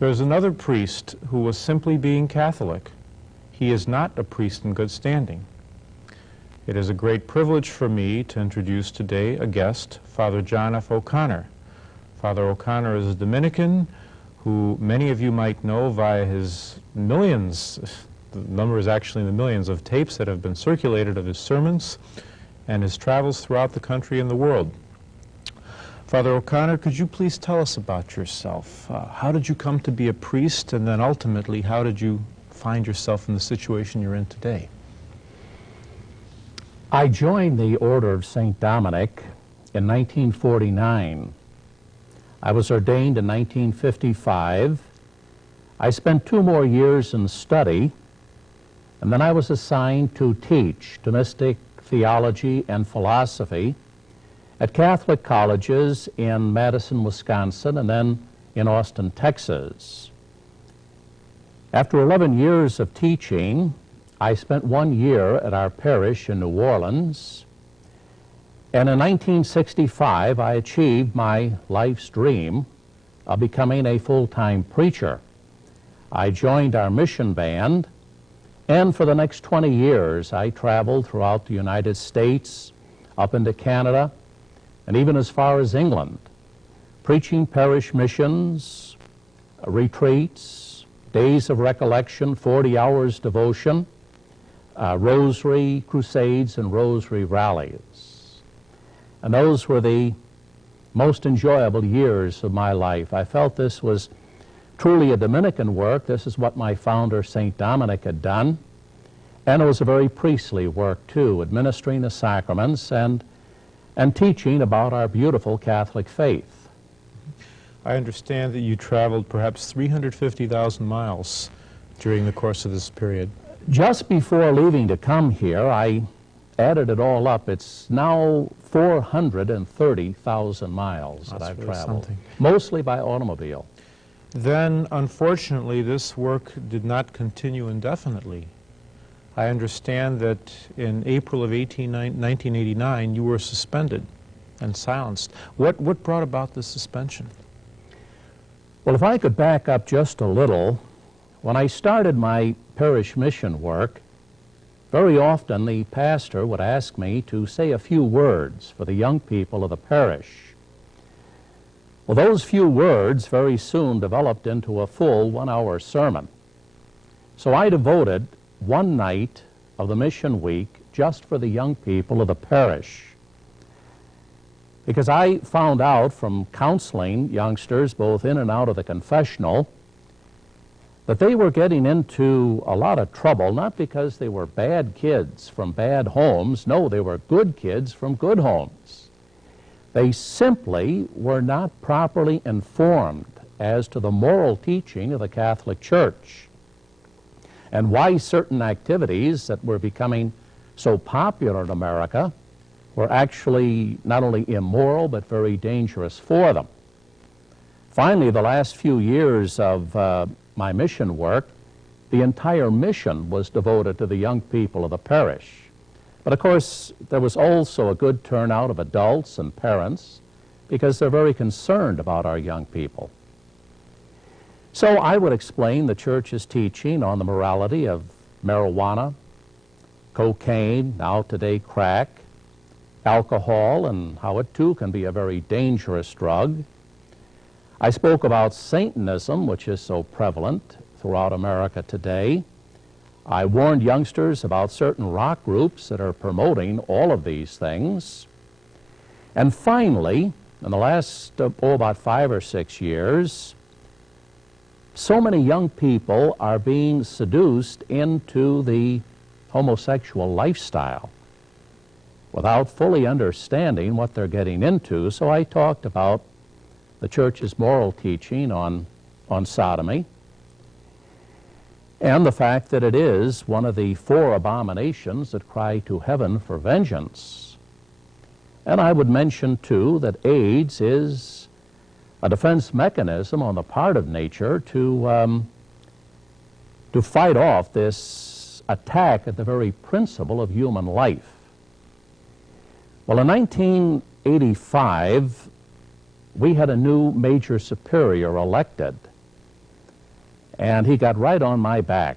There's another priest who was simply being Catholic. He is not a priest in good standing. It is a great privilege for me to introduce today a guest, Father John F. O'Connor. Father O'Connor is a Dominican who many of you might know via his millions, the number is actually in the millions, of tapes that have been circulated of his sermons and his travels throughout the country and the world. Father O'Connor, could you please tell us about yourself? How did you come to be a priest, and then ultimately, how did you find yourself in the situation you're in today? I joined the Order of St. Dominic in 1949. I was ordained in 1955. I spent 2 more years in study, and then I was assigned to teach Thomistic theology and philosophy at Catholic colleges in Madison, Wisconsin, and then in Austin, Texas. After 11 years of teaching, I spent 1 year at our parish in New Orleans, and in 1965 I achieved my life's dream of becoming a full-time preacher. I joined our mission band, and for the next 20 years I traveled throughout the United States, up into Canada, and even as far as England, preaching parish missions, retreats, days of recollection, 40 hours devotion, rosary crusades and rosary rallies. And those were the most enjoyable years of my life. I felt this was truly a Dominican work. This is what my founder, St. Dominic, had done. And it was a very priestly work, too, administering the sacraments and teaching about our beautiful Catholic faith. I understand that you traveled perhaps 350,000 miles during the course of this period. Just before leaving to come here, I added it all up. It's now 430,000 miles that I've traveled, something. Mostly by automobile. Then, unfortunately, this work did not continue indefinitely. I understand that in April of 1989, you were suspended and silenced. What brought about this suspension? Well, if I could back up just a little, when I started my parish mission work, very often the pastor would ask me to say a few words for the young people of the parish. Well, those few words very soon developed into a full 1-hour sermon. So I devoted 1 night of the mission week just for the young people of the parish. Because I found out from counseling youngsters both in and out of the confessional that they were getting into a lot of trouble, not because they were bad kids from bad homes. No, they were good kids from good homes. They simply were not properly informed as to the moral teaching of the Catholic Church and why certain activities that were becoming so popular in America were actually not only immoral but very dangerous for them. Finally, the last few years of my mission work, the entire mission was devoted to the young people of the parish. But of course, there was also a good turnout of adults and parents because they're very concerned about our young people. So I would explain the Church's teaching on the morality of marijuana, cocaine, now today crack, alcohol, and how it too can be a very dangerous drug. I spoke about Satanism, which is so prevalent throughout America today. I warned youngsters about certain rock groups that are promoting all of these things. And finally, in the last, about 5 or 6 years, so many young people are being seduced into the homosexual lifestyle without fully understanding what they're getting into. So I talked about the Church's moral teaching on sodomy and the fact that it is one of the 4 abominations that cry to heaven for vengeance. And I would mention, too, that AIDS is a defense mechanism on the part of nature to fight off this attack at the very principle of human life. Well, in 1985, we had a new major superior elected, and he got right on my back.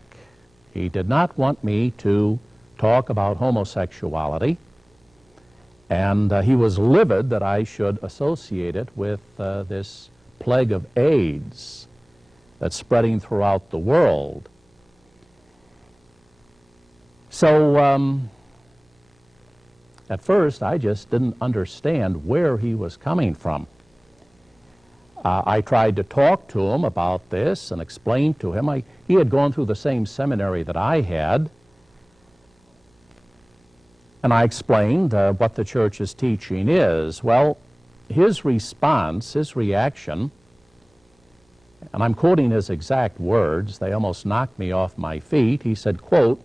He did not want me to talk about homosexuality, and he was livid that I should associate it with this plague of AIDS that's spreading throughout the world. So at first I just didn't understand where he was coming from. I tried to talk to him about this and explain to him. He had gone through the same seminary that I had, and I explained what the church's teaching is. Well, his response, his reaction, and I'm quoting his exact words, they almost knocked me off my feet. He said, quote,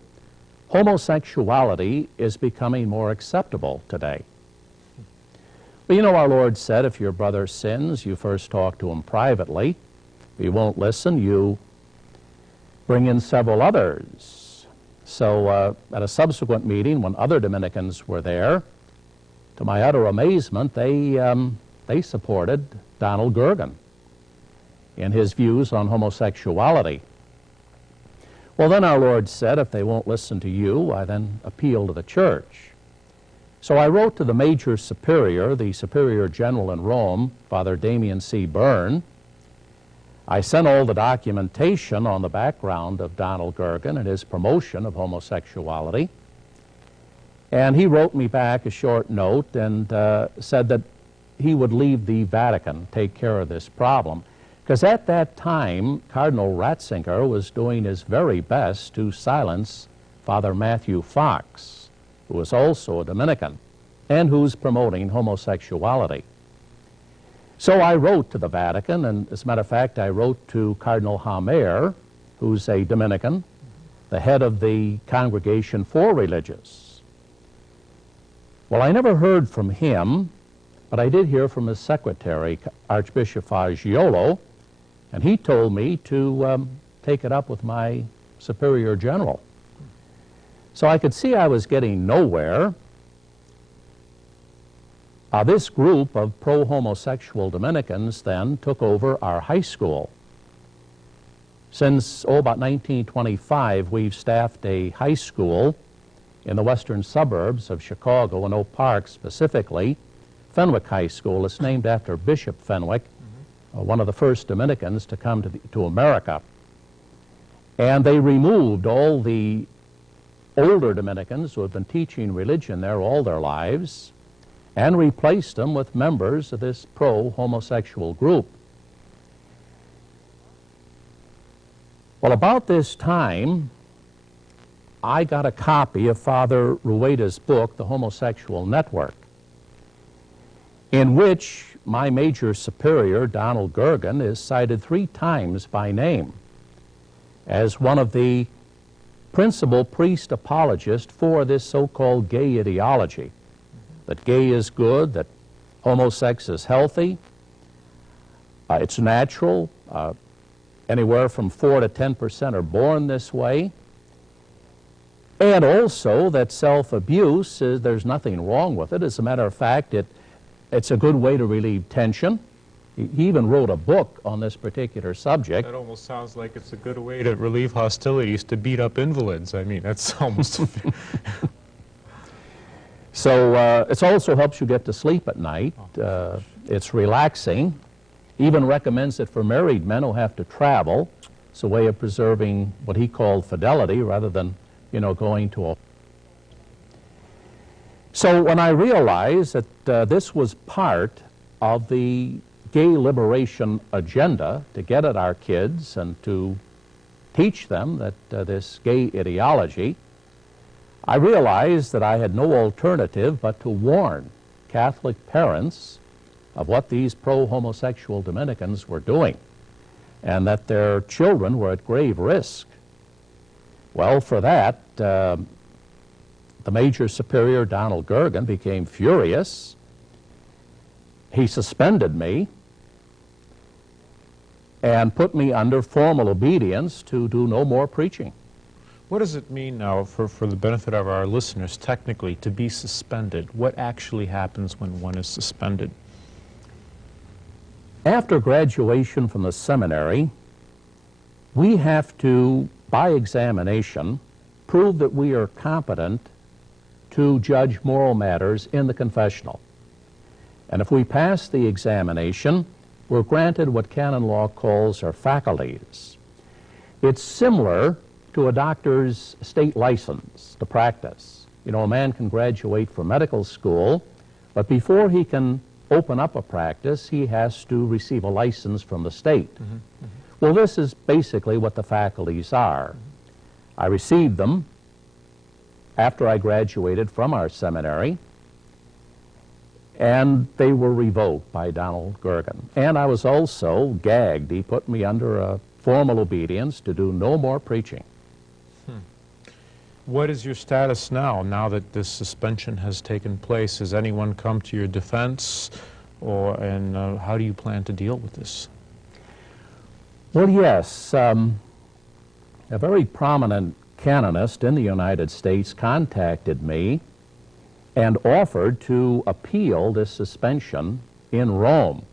"Homosexuality is becoming more acceptable today." Well, you know, our Lord said, if your brother sins, you first talk to him privately. If he won't listen, you bring in several others. So at a subsequent meeting, when other Dominicans were there, to my utter amazement, they supported Donald Gergen in his views on homosexuality. Well, then our Lord said, if they won't listen to you, I then appeal to the church. So I wrote to the major superior, the superior general in Rome, Father Damien C. Byrne. I sent all the documentation on the background of Donald Gergen and his promotion of homosexuality. And he wrote me back a short note and said that he would leave the Vatican, take care of this problem. Because at that time, Cardinal Ratzinger was doing his very best to silence Father Matthew Fox, who was also a Dominican, and who's promoting homosexuality. So I wrote to the Vatican, and as a matter of fact, I wrote to Cardinal Hamer, who's a Dominican, the head of the Congregation for Religious. Well, I never heard from him, but I did hear from his secretary, Archbishop Fagiolo, and he told me to take it up with my superior general. So I could see I was getting nowhere. This group of pro-homosexual Dominicans then took over our high school. Since, about 1925, we've staffed a high school in the western suburbs of Chicago, in Oak Park specifically, Fenwick High School. It's named after Bishop Fenwick, one of the first Dominicans to come to America. And they removed all the older Dominicans who had been teaching religion there all their lives and replaced them with members of this pro-homosexual group. Well, about this time, I got a copy of Father Rueda's book, The Homosexual Network, in which my major superior, Donald Gergen, is cited 3 times by name as one of the principal priest apologists for this so-called gay ideology, that gay is good, that homosex is healthy, it's natural, anywhere from 4 to 10% are born this way, and also that self-abuse, there's nothing wrong with it. As a matter of fact, it's a good way to relieve tension. He even wrote a book on this particular subject. That almost sounds like it's a good way to relieve hostilities, to beat up invalids. I mean, that's almost... So it also helps you get to sleep at night. It's relaxing. Even recommends it for married men who have to travel. It's a way of preserving what he called fidelity rather than, going to a... So when I realized that this was part of the gay liberation agenda, to get at our kids and to teach them that this gay ideology, I realized that I had no alternative but to warn Catholic parents of what these pro-homosexual Dominicans were doing, and that their children were at grave risk. Well, for that, the major superior, Donald Gergen, became furious. He suspended me and put me under formal obedience to do no more preaching. What does it mean now, for the benefit of our listeners, technically, to be suspended? What actually happens when one is suspended? After graduation from the seminary, we have to, by examination, prove that we are competent to judge moral matters in the confessional. And if we pass the examination, we're granted what canon law calls our faculties. It's similar to a doctor's state license to practice. You know, a man can graduate from medical school, but before he can open up a practice, he has to receive a license from the state. Well, this is basically what the faculties are. I received them after I graduated from our seminary, and they were revoked by Donald Gergen. And I was also gagged. He put me under a formal obedience to do no more preaching. What is your status now that this suspension has taken place? Has anyone come to your defense, and how do you plan to deal with this? Well, yes. A very prominent canonist in the United States contacted me and offered to appeal this suspension in Rome.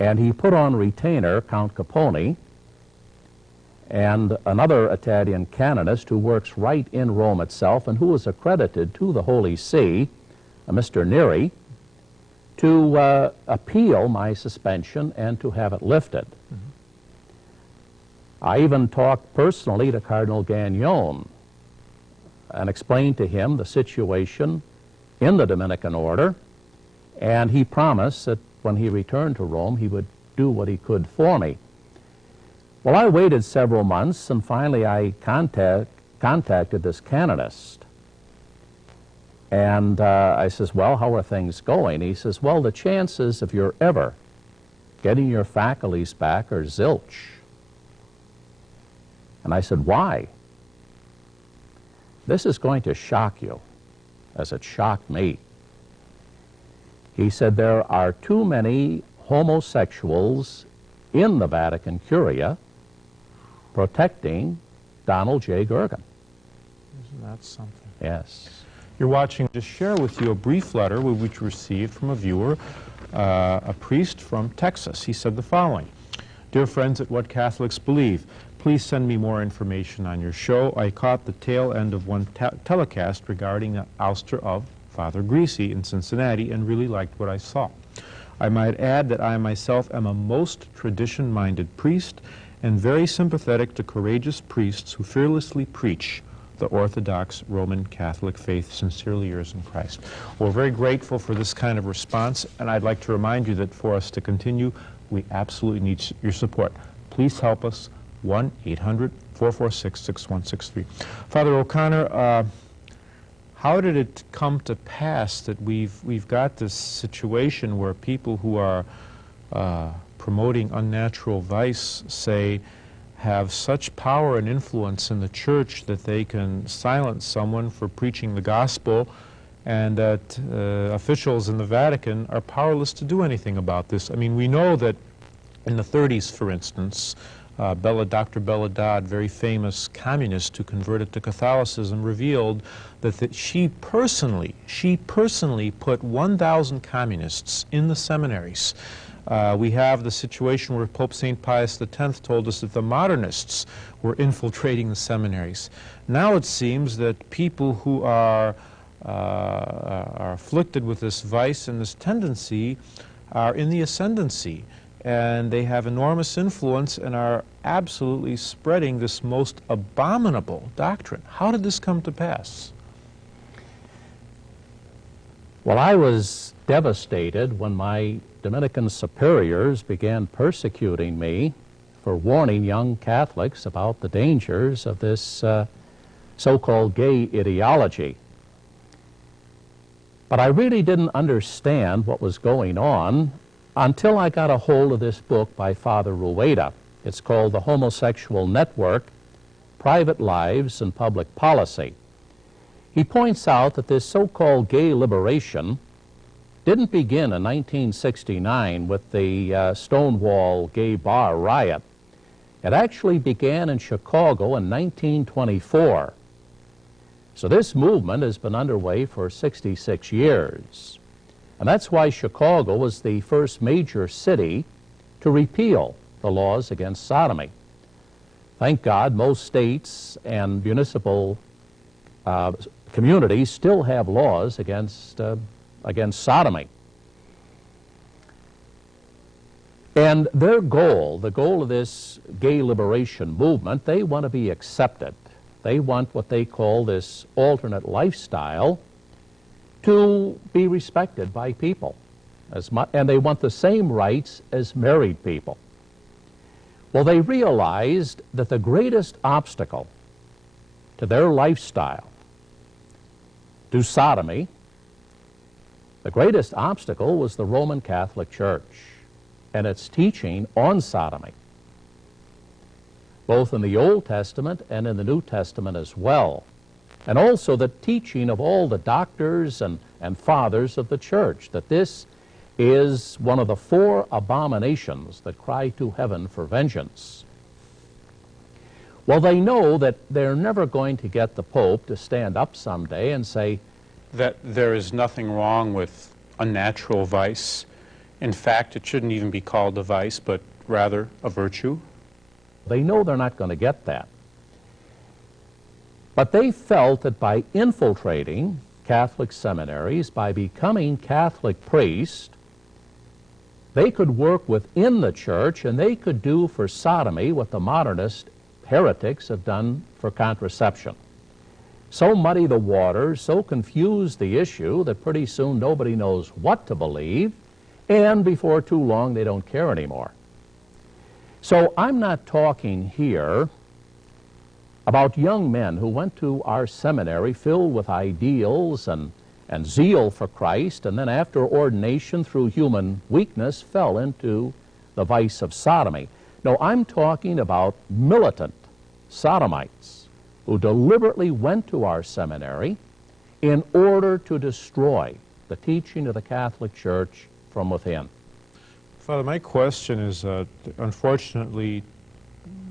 And he put on retainer Count Capone and another Italian canonist who works right in Rome itself and who is accredited to the Holy See, Mr. Neri, to appeal my suspension and to have it lifted. I even talked personally to Cardinal Gagnon and explained to him the situation in the Dominican order, and he promised that when he returned to Rome he would do what he could for me. Well, I waited several months, and finally I contacted this canonist. And I says, well, how are things going? He says, well, the chances of your ever getting your faculties back are zilch. And I said, why? This is going to shock you, as it shocked me. He said, there are too many homosexuals in the Vatican Curia protecting Donald J. Gergen. Isn't that something? Yes. You're watching to share with you a brief letter which we received from a viewer, a priest from Texas. He said the following: Dear friends at What Catholics Believe, please send me more information on your show. I caught the tail end of one telecast regarding the ouster of Father Greasy in Cincinnati and really liked what I saw. I might add that I myself am a most tradition-minded priest and very sympathetic to courageous priests who fearlessly preach the Orthodox Roman Catholic faith. Sincerely yours in Christ. We're very grateful for this kind of response, and I'd like to remind you that for us to continue, we absolutely need your support. Please help us, 1-800-446-6163. Father O'Connor, how did it come to pass that we've got this situation where people who are promoting unnatural vice, say, have such power and influence in the church that they can silence someone for preaching the gospel, and that officials in the Vatican are powerless to do anything about this? I mean, we know that in the 30s, for instance, Dr. Bella Dodd, very famous communist who converted to Catholicism, revealed that she personally put 1,000 communists in the seminaries. We have the situation where Pope St. Pius X told us that the modernists were infiltrating the seminaries. Now it seems that people who are afflicted with this vice and this tendency are in the ascendancy, and they have enormous influence and are absolutely spreading this most abominable doctrine. How did this come to pass? Well, I was devastated when my Dominican superiors began persecuting me for warning young Catholics about the dangers of this so-called gay ideology. But I really didn't understand what was going on until I got a hold of this book by Father Rueda. It's called The Homosexual Network, Private Lives and Public Policy. He points out that this so-called gay liberation didn't begin in 1969 with the Stonewall gay bar riot. It actually began in Chicago in 1924. So this movement has been underway for 66 years. And that's why Chicago was the first major city to repeal the laws against sodomy. Thank God most states and municipal communities still have laws against sodomy. And their goal, the goal of this gay liberation movement, they want to be accepted. They want what they call this alternate lifestyle to be respected by people, and they want the same rights as married people. Well, they realized that the greatest obstacle to their lifestyle, to sodomy, the greatest obstacle was the Roman Catholic Church and its teaching on sodomy, both in the Old Testament and in the New Testament as well, and also the teaching of all the doctors and fathers of the church, that this is one of the 4 abominations that cry to heaven for vengeance. Well, they know that they're never going to get the Pope to stand up someday and say that there is nothing wrong with unnatural vice. In fact, it shouldn't even be called a vice, but rather a virtue. They know they're not going to get that. But they felt that by infiltrating Catholic seminaries, by becoming Catholic priests, they could work within the church and they could do for sodomy what the modernist heretics have done for contraception. So muddy the waters, so confuse the issue that pretty soon nobody knows what to believe, and before too long they don't care anymore. So I'm not talking here about young men who went to our seminary filled with ideals and zeal for Christ, and then after ordination through human weakness fell into the vice of sodomy. No, I'm talking about militant sodomites who deliberately went to our seminary in order to destroy the teaching of the Catholic Church from within. Father, my question is, unfortunately,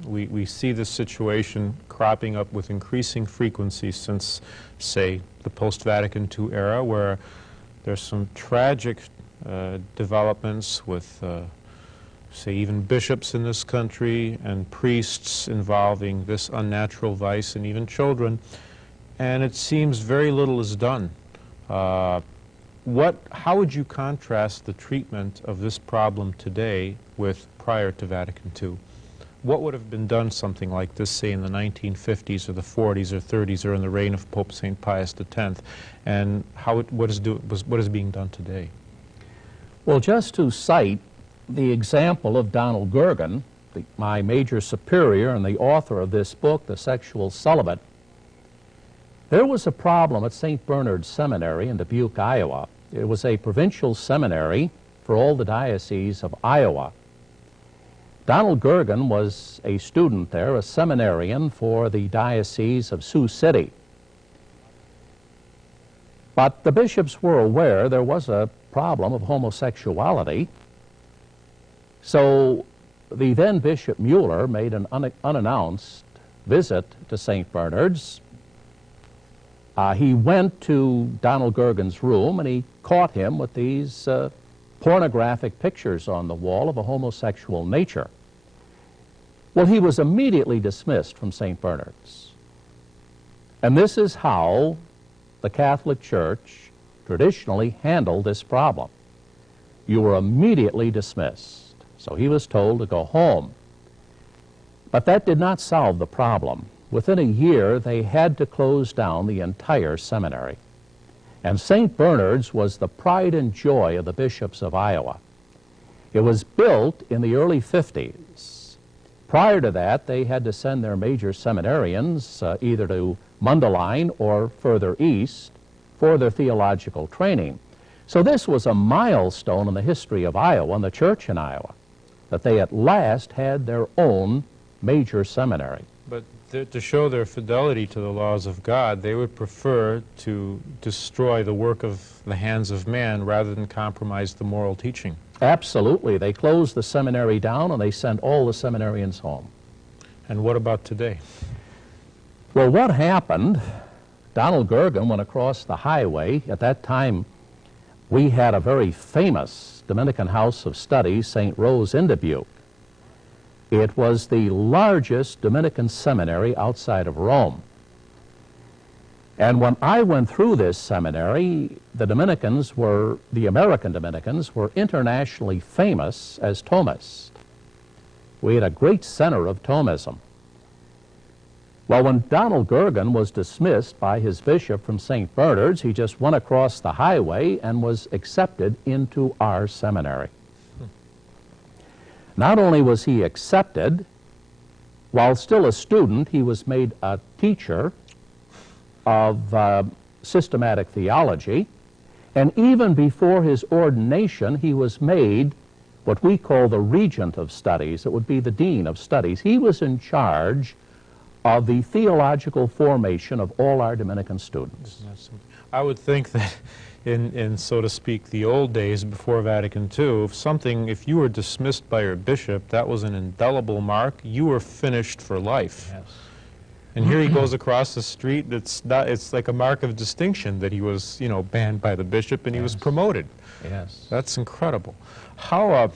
we see this situation cropping up with increasing frequency since, say, the post-Vatican II era, where there's some tragic developments with, say, even bishops in this country and priests involving this unnatural vice, and even children, and it seems very little is done. How would you contrast the treatment of this problem today with prior to Vatican II? What would have been done something like this, say, in the 1950s or the 40s or 30s or in the reign of Pope St. Pius X, and what is being done today? Well, just to cite the example of Donald Gergen, my major superior and the author of this book, The Sexual Celibate, there was a problem at St. Bernard's Seminary in Dubuque, Iowa. It was a provincial seminary for all the dioceses of Iowa. Donald Gergen was a student there, a seminarian for the Diocese of Sioux City. But the bishops were aware there was a problem of homosexuality, so the then Bishop Mueller made an unannounced visit to St. Bernard's. He went to Donald Gergen's room and he caught him with these pornographic pictures on the wall of a homosexual nature. Well, he was immediately dismissed from St. Bernard's. And this is how the Catholic Church traditionally handled this problem. You were immediately dismissed. So he was told to go home. But that did not solve the problem. Within a year, they had to close down the entire seminary. And St. Bernard's was the pride and joy of the bishops of Iowa. It was built in the early 50s. Prior to that, they had to send their major seminarians either to Mundelein or further east for their theological training. So this was a milestone in the history of Iowa and the church in Iowa, that they at last had their own major seminary. But to show their fidelity to the laws of God, they would prefer to destroy the work of the hands of man rather than compromise the moral teaching. Absolutely. They closed the seminary down and they sent all the seminarians home. And what about today? Well, what happened, Donald Gergen went across the highway. At that time, we had a very famous Dominican house of studies, St. Rose in Dubuque. It was the largest Dominican seminary outside of Rome. And when I went through this seminary, the American Dominicans were internationally famous as Thomists. We had a great center of Thomism. Well, when Donald Gergen was dismissed by his bishop from St. Bernard's, he just went across the highway and was accepted into our seminary. Not only was he accepted, while still a student, he was made a teacher of systematic theology, and even before his ordination, he was made what we call the regent of studies. It would be the dean of studies. He was in charge of the theological formation of all our Dominican students. I would think that in, so to speak, the old days before Vatican II, if you were dismissed by your bishop, that was an indelible mark. You were finished for life. Yes. And here he goes across the street. It's like a mark of distinction that he was, banned by the bishop and he was promoted. Yes. That's incredible. How,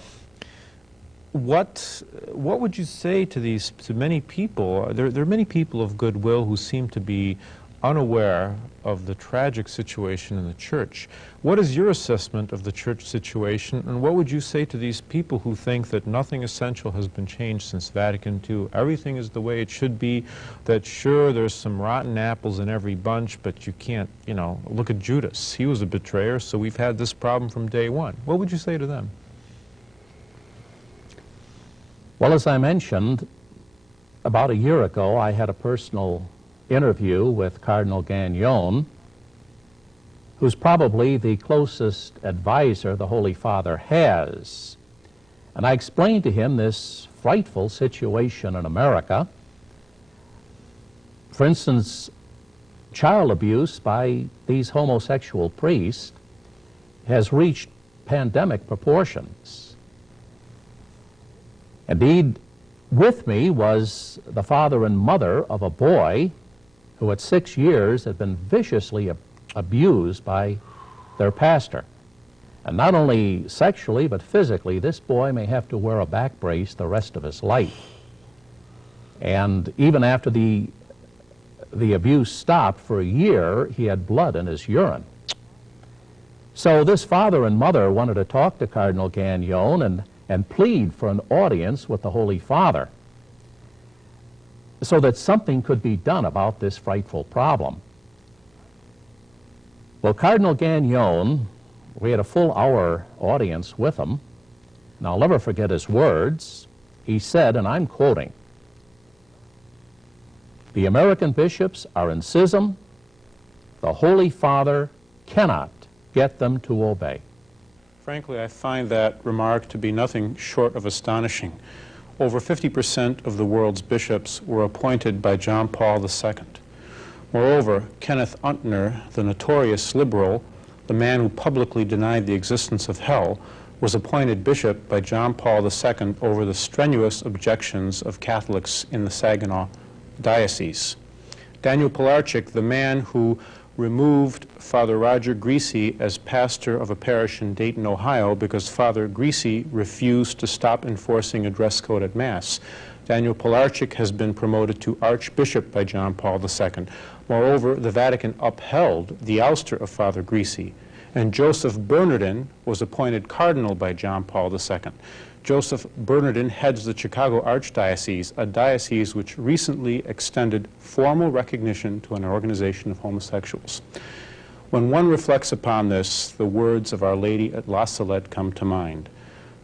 what would you say to many people? There are many people of goodwill who seem to be unaware of the tragic situation in the church. What is your assessment of the church situation, and what would you say to these people who think that nothing essential has been changed since Vatican II? Everything is the way it should be, that sure, there's some rotten apples in every bunch, but you can't, look at Judas. He was a betrayer, so we've had this problem from day one. What would you say to them? Well, as I mentioned, about a year ago, I had a personal interview with Cardinal Gagnon, who's probably the closest advisor the Holy Father has. And I explained to him this frightful situation in America. For instance, child abuse by these homosexual priests has reached pandemic proportions. Indeed, with me was the father and mother of a boy who at 6 years had been viciously abused by their pastor. And not only sexually, but physically, this boy may have to wear a back brace the rest of his life. And even after the abuse stopped for a year, he had blood in his urine. So this father and mother wanted to talk to Cardinal Gagnon and plead for an audience with the Holy Father so that something could be done about this frightful problem. Well, Cardinal Gagnon, we had a full hour audience with him, and I'll never forget his words. He said, and I'm quoting, "The American bishops are in schism. The Holy Father cannot get them to obey." Frankly, I find that remark to be nothing short of astonishing. Over 50% of the world's bishops were appointed by John Paul II. Moreover, Kenneth Untner, the notorious liberal, the man who publicly denied the existence of hell, was appointed bishop by John Paul II over the strenuous objections of Catholics in the Saginaw Diocese. Daniel Pilarczyk, the man who removed Father Roger Greasy as pastor of a parish in Dayton, Ohio, because Father Greasy refused to stop enforcing a dress code at Mass. Daniel Pilarczyk has been promoted to Archbishop by John Paul II. Moreover, the Vatican upheld the ouster of Father Greasy, and Joseph Bernardin was appointed cardinal by John Paul II. Joseph Bernardin heads the Chicago Archdiocese, a diocese which recently extended formal recognition to an organization of homosexuals. When one reflects upon this, the words of Our Lady at La Salette come to mind,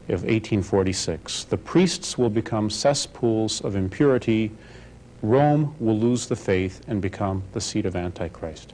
of 1846. "The priests will become cesspools of impurity. Rome will lose the faith and become the seat of Antichrist."